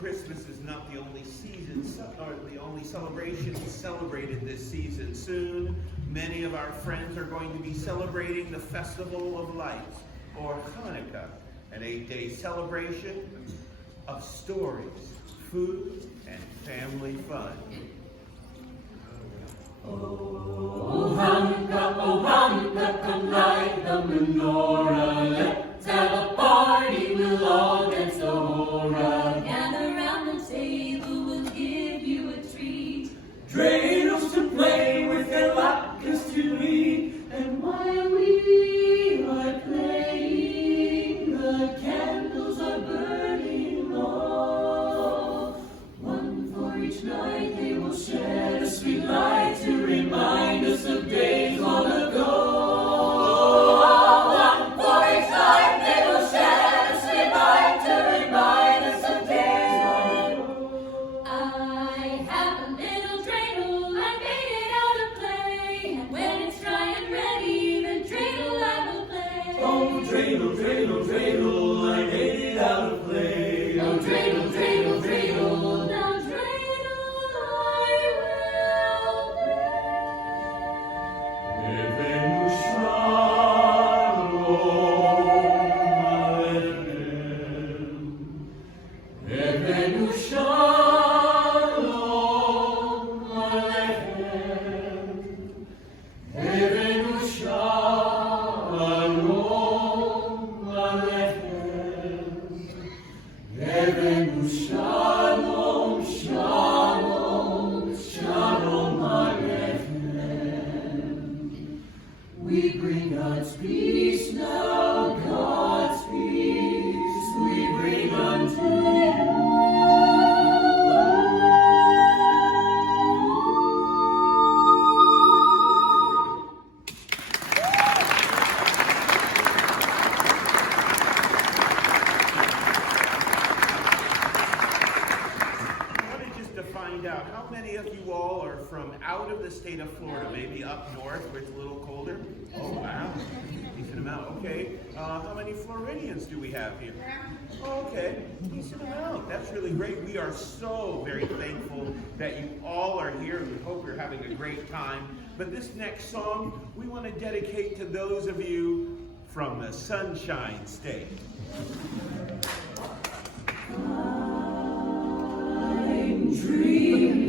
Christmas is not the only season, or the only celebration celebrated this season. Soon, many of our friends are going to be celebrating the Festival of Lights, or Hanukkah, an 8-day celebration of stories, food, and family fun. Oh Hanukkah, come light the menorah. Let's have a party, we'll all dance the hora. Gather round the table, we'll give you a treat. dreidels to play with and latkes to eat. And while we are playing, the candles are burning low. One for each night, they will shed a sweet light to remind us of days long ago. One for each night, they will shed a sweet light to remind us of days long ago. I have a little dreidel, I made it out of clay, and when it's dry and ready, the dreidel I will play. Oh, dreidel, dreidel, dreidel, I made it out of clay. Oh, dreidel, dreidel, dreidel, now dreidel I will play. Evenu shalom aleichem. Evenu shalom aleichem. Evenu shalom find out, how many of you all are from out of the state of Florida, maybe up north where it's a little colder? Oh, wow. Decent amount. Okay. How many Floridians do we have here? Oh, okay. Decent amount. That's really great. We are so very thankful that you all are here, and we hope you're having a great time. But this next song, we want to dedicate to those of you from the Sunshine State. I'm dreaming.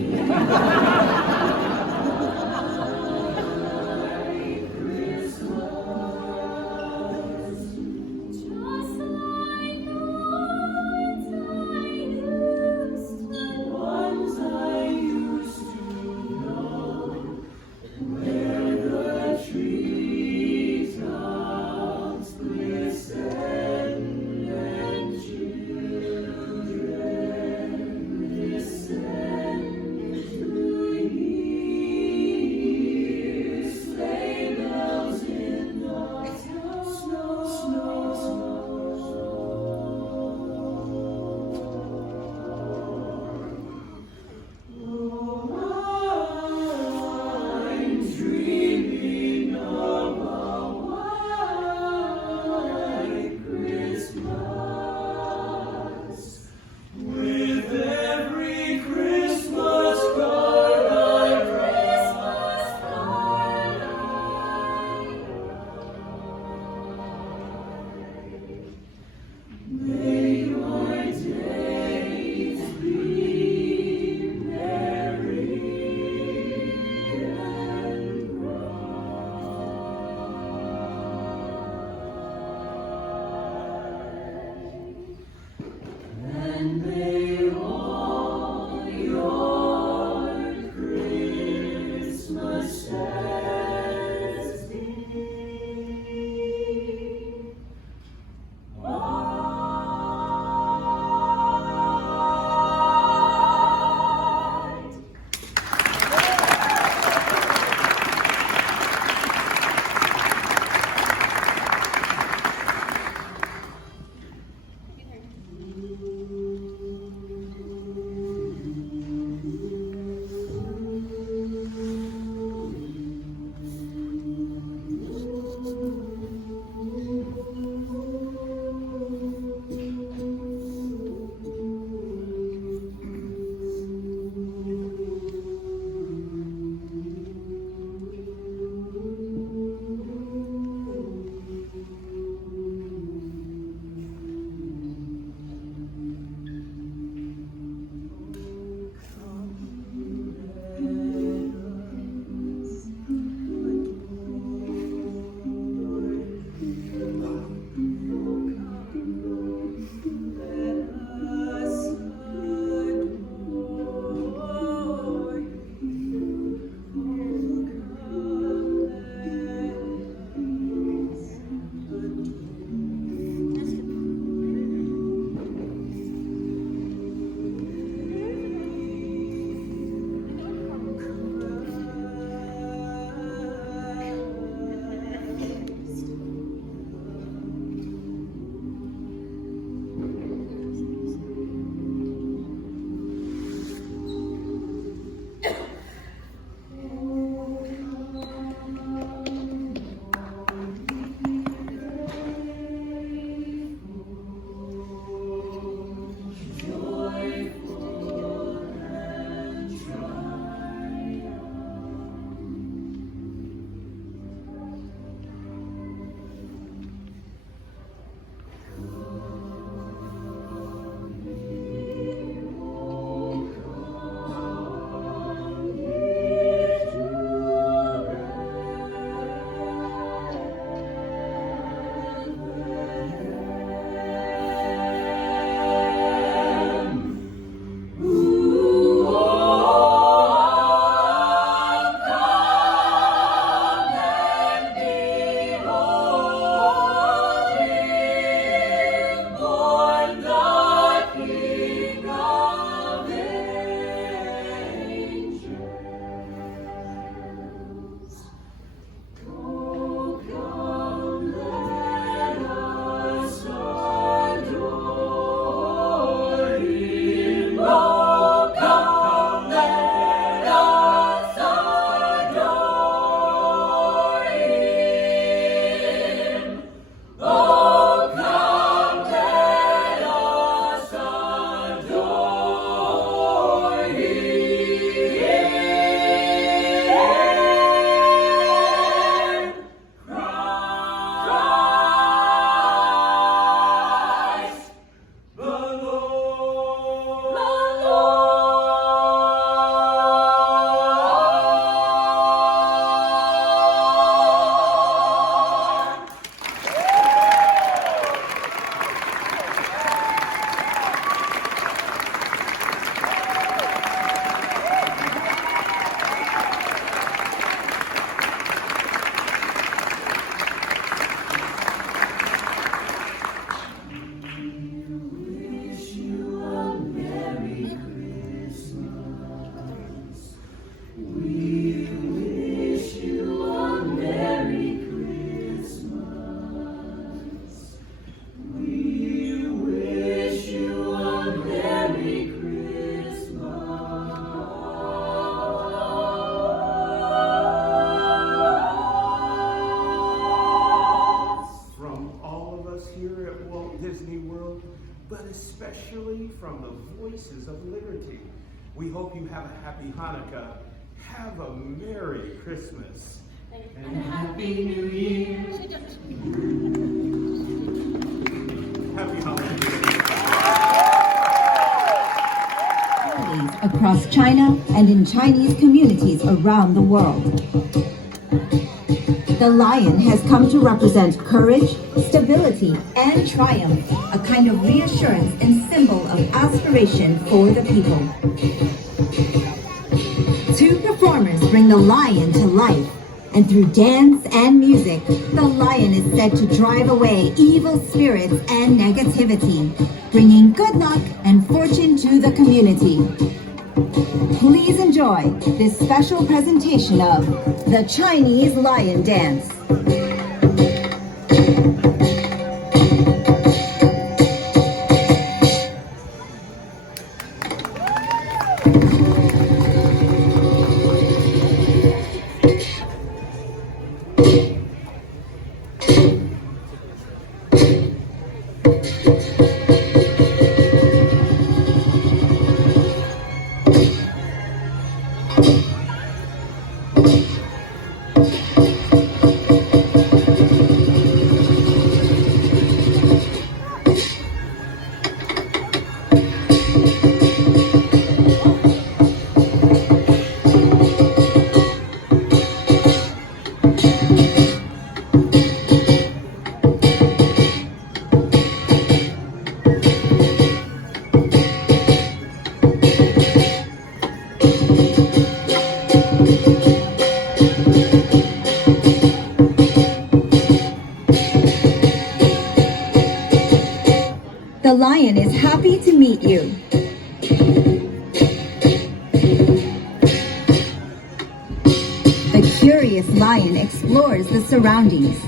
Listen to We hope you have a happy Hanukkah. Have a Merry Christmas. And Happy New Year. Happy holidays. Across China and in Chinese communities around the world. The lion has come to represent courage, stability, and triumph, a kind of reassurance and symbol of aspiration for the people. Two performers bring the lion to life, and through dance and music, the lion is said to drive away evil spirits and negativity, bringing good luck and fortune to the community. Please enjoy this special presentation of the Chinese Lion Dance. The lion is happy to meet you. The curious lion explores the surroundings.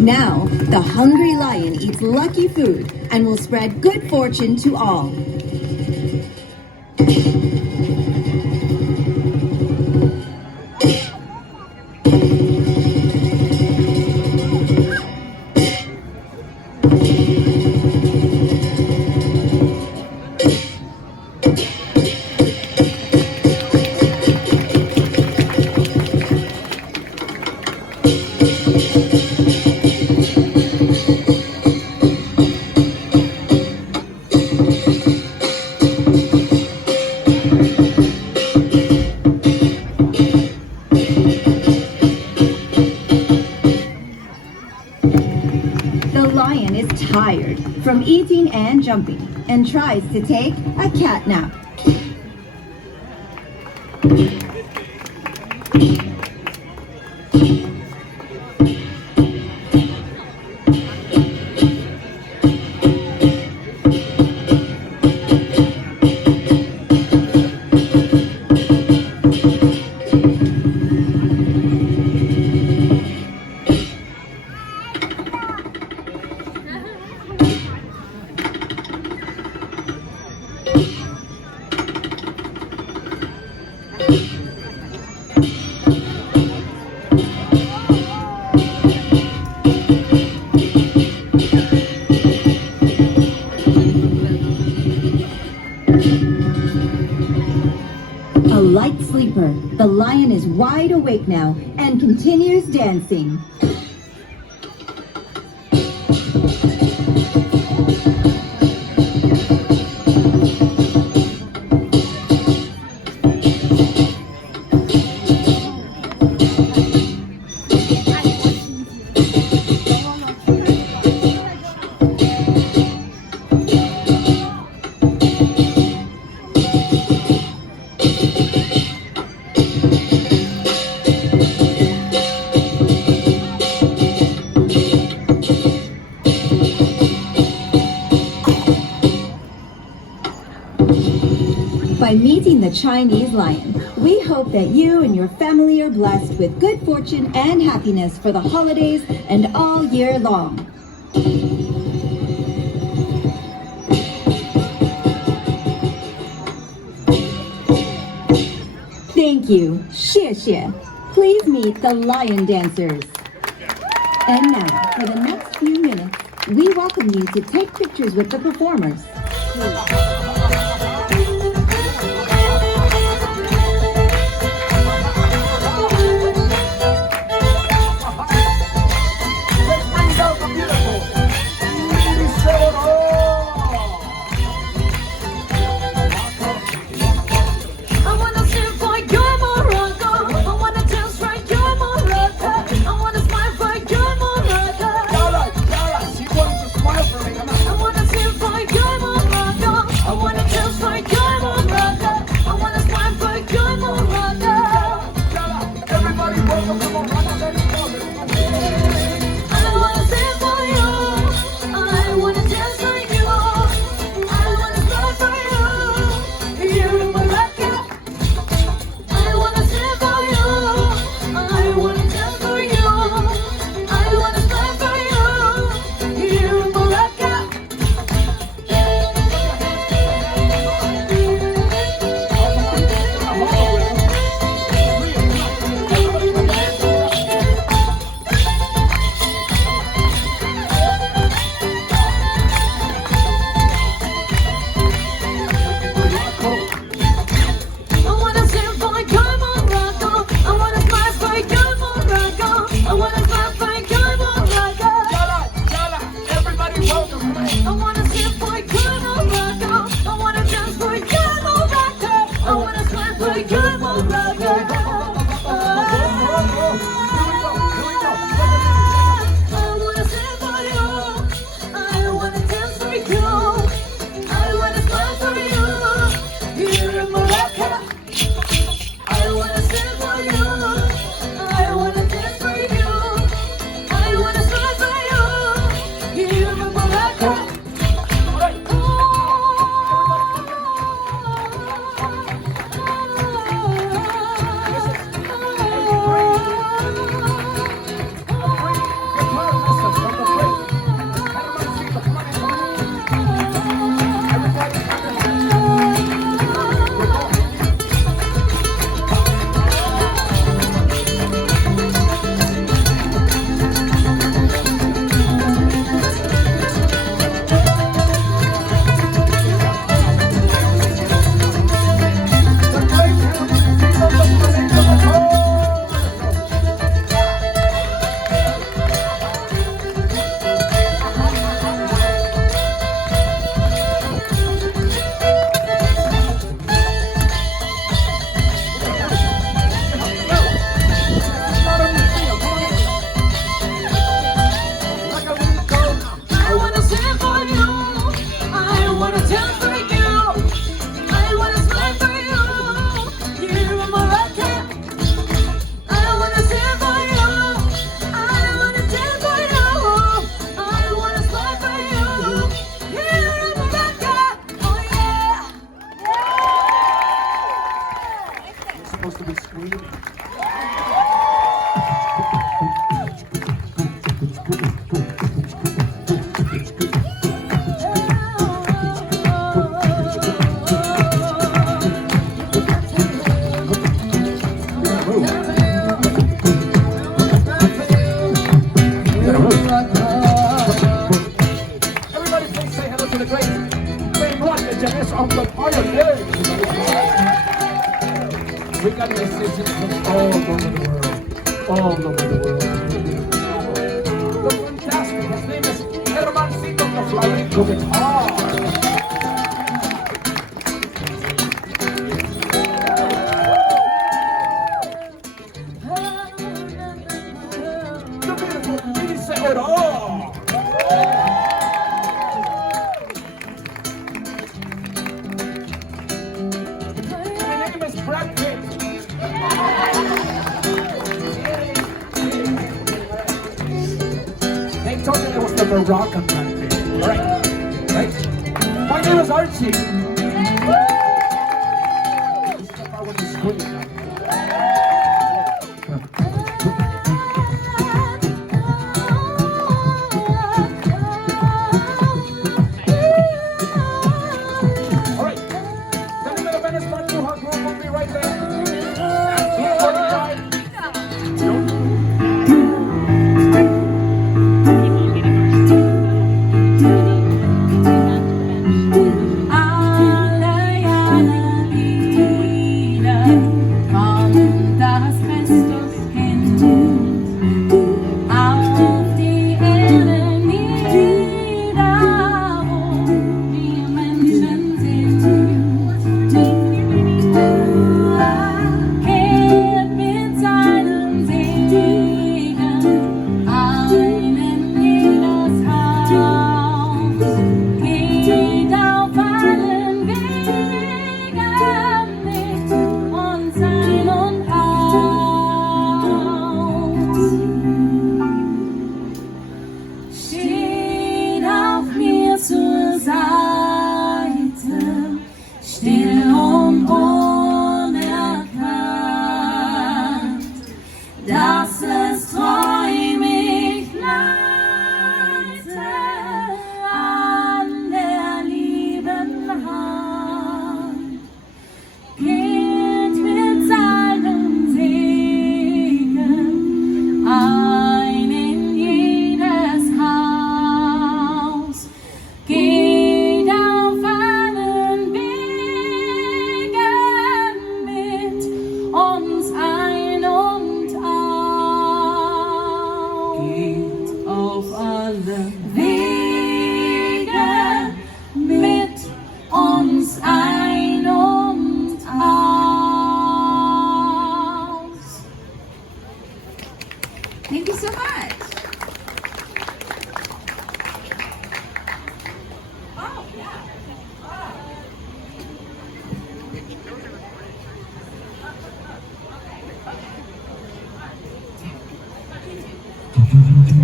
Now, the hungry lion eats lucky food and will spread good fortune to all. Tired from eating and jumping and tries to take a cat nap. is wide awake now and continues dancing. By meeting the Chinese lion, we hope that you and your family are blessed with good fortune and happiness for the holidays and all year long. Thank you. 谢谢. Please meet the lion dancers. And now, for the next few minutes, we welcome you to take pictures with the performers. electrical guitar. The beautiful Lisa O'Donnell. My name is Brad Pitt. They told me I was the Moroccan Brad Pitt. Right? My name is Archie. Step out with the screen. Thank you so much. Oh, yeah.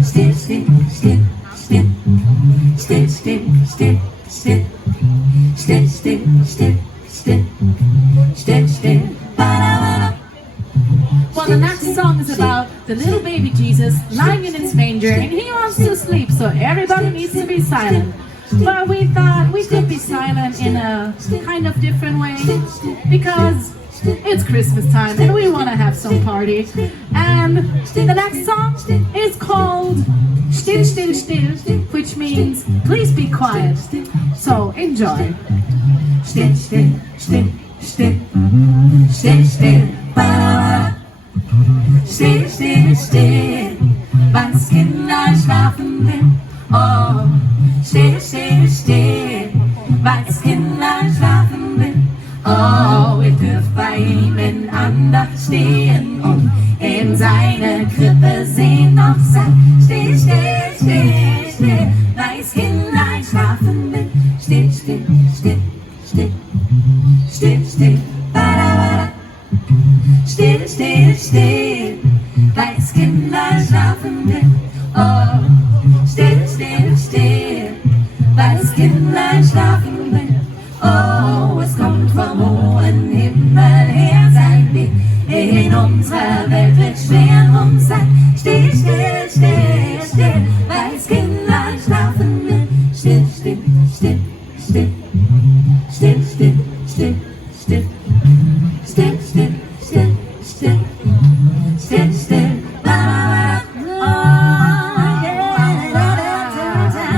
Step, step, step, step, step, step, step, step, step, step, step, step, step, step, ba-da-ba-da. Well, the next song is about the little baby Jesus lying in his manger, and he wants to sleep, so everybody needs to be silent. But we thought we could be silent in a kind of different way, because it's Christmas time and we want to have some party. And the next song is called Still, Still, Still, which means please be quiet. So enjoy. Still, still, still, still, still, still, ba-da-ba-da. Still, still, still, was Kinder schlafen will. Oh, still, still, still, was Kinder schlafen will. Oh, wir dürfen bei ihm ineinander stehen und in seine Krippe sehen noch sein. Still, still, still, still, weiß Kinder schlafen will. Still, still, still, still, still, still, ba-da-ba-da. Still, still, still, weiß Kinder schlafen will. Oh, still, still, still, weiß Kinder schlafen will. Oh, es kommt vom hohen Himmel her sein Weg. In unserer Welt wird schwer drum sein. Still, still, still, still, weiß Kinder schlafen will. Still, still, still, still, still, still, still, still, still, still, still, still, still, still, ba-da-ba-da. Oh, yeah, da-da-da-da-da-da-da-da.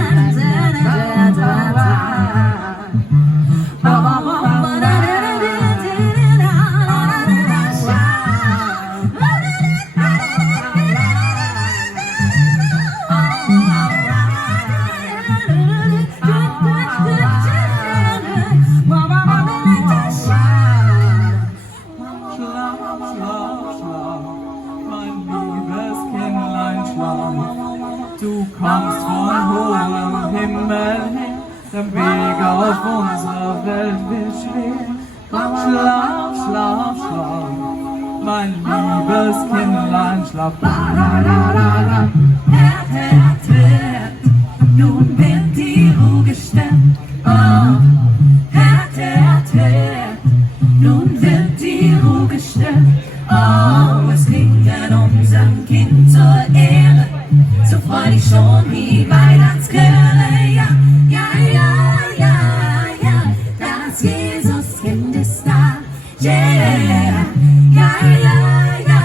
schlaf. Du kommst von hohem Himmel her, der Weg auf unserer Welt wird schwer. Schlaf, schlaf, schlaf, mein liebes Kindlein, schlaf. Hört, hört, hört, nun wird die Ruhe gestemmt. Oh, hört, hört, hört, nun wird die Ruhe gestemmt. Oh, es klingt unserem Kind zur Ehre, so freudig schon wie Weihnachtskölle. Ja, ja, ja, ja, ja, das Jesuskind ist da. Yeah, ja, ja, ja,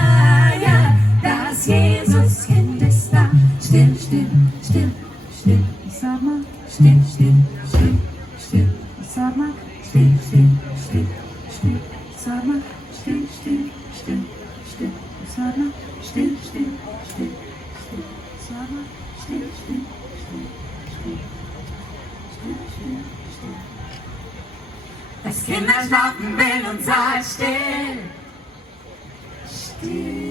ja, das Jesuskind ist da. Still, still, still, still, ich sag mal, still, still, still, still, ich sag mal, still, still, still, still, ich sag mal, still, still, still, still, ich sag mal, still, still, still, still, ich sag mal, still, still, still, still, still, still, still. Das Kinderschlafen will und sei still, still.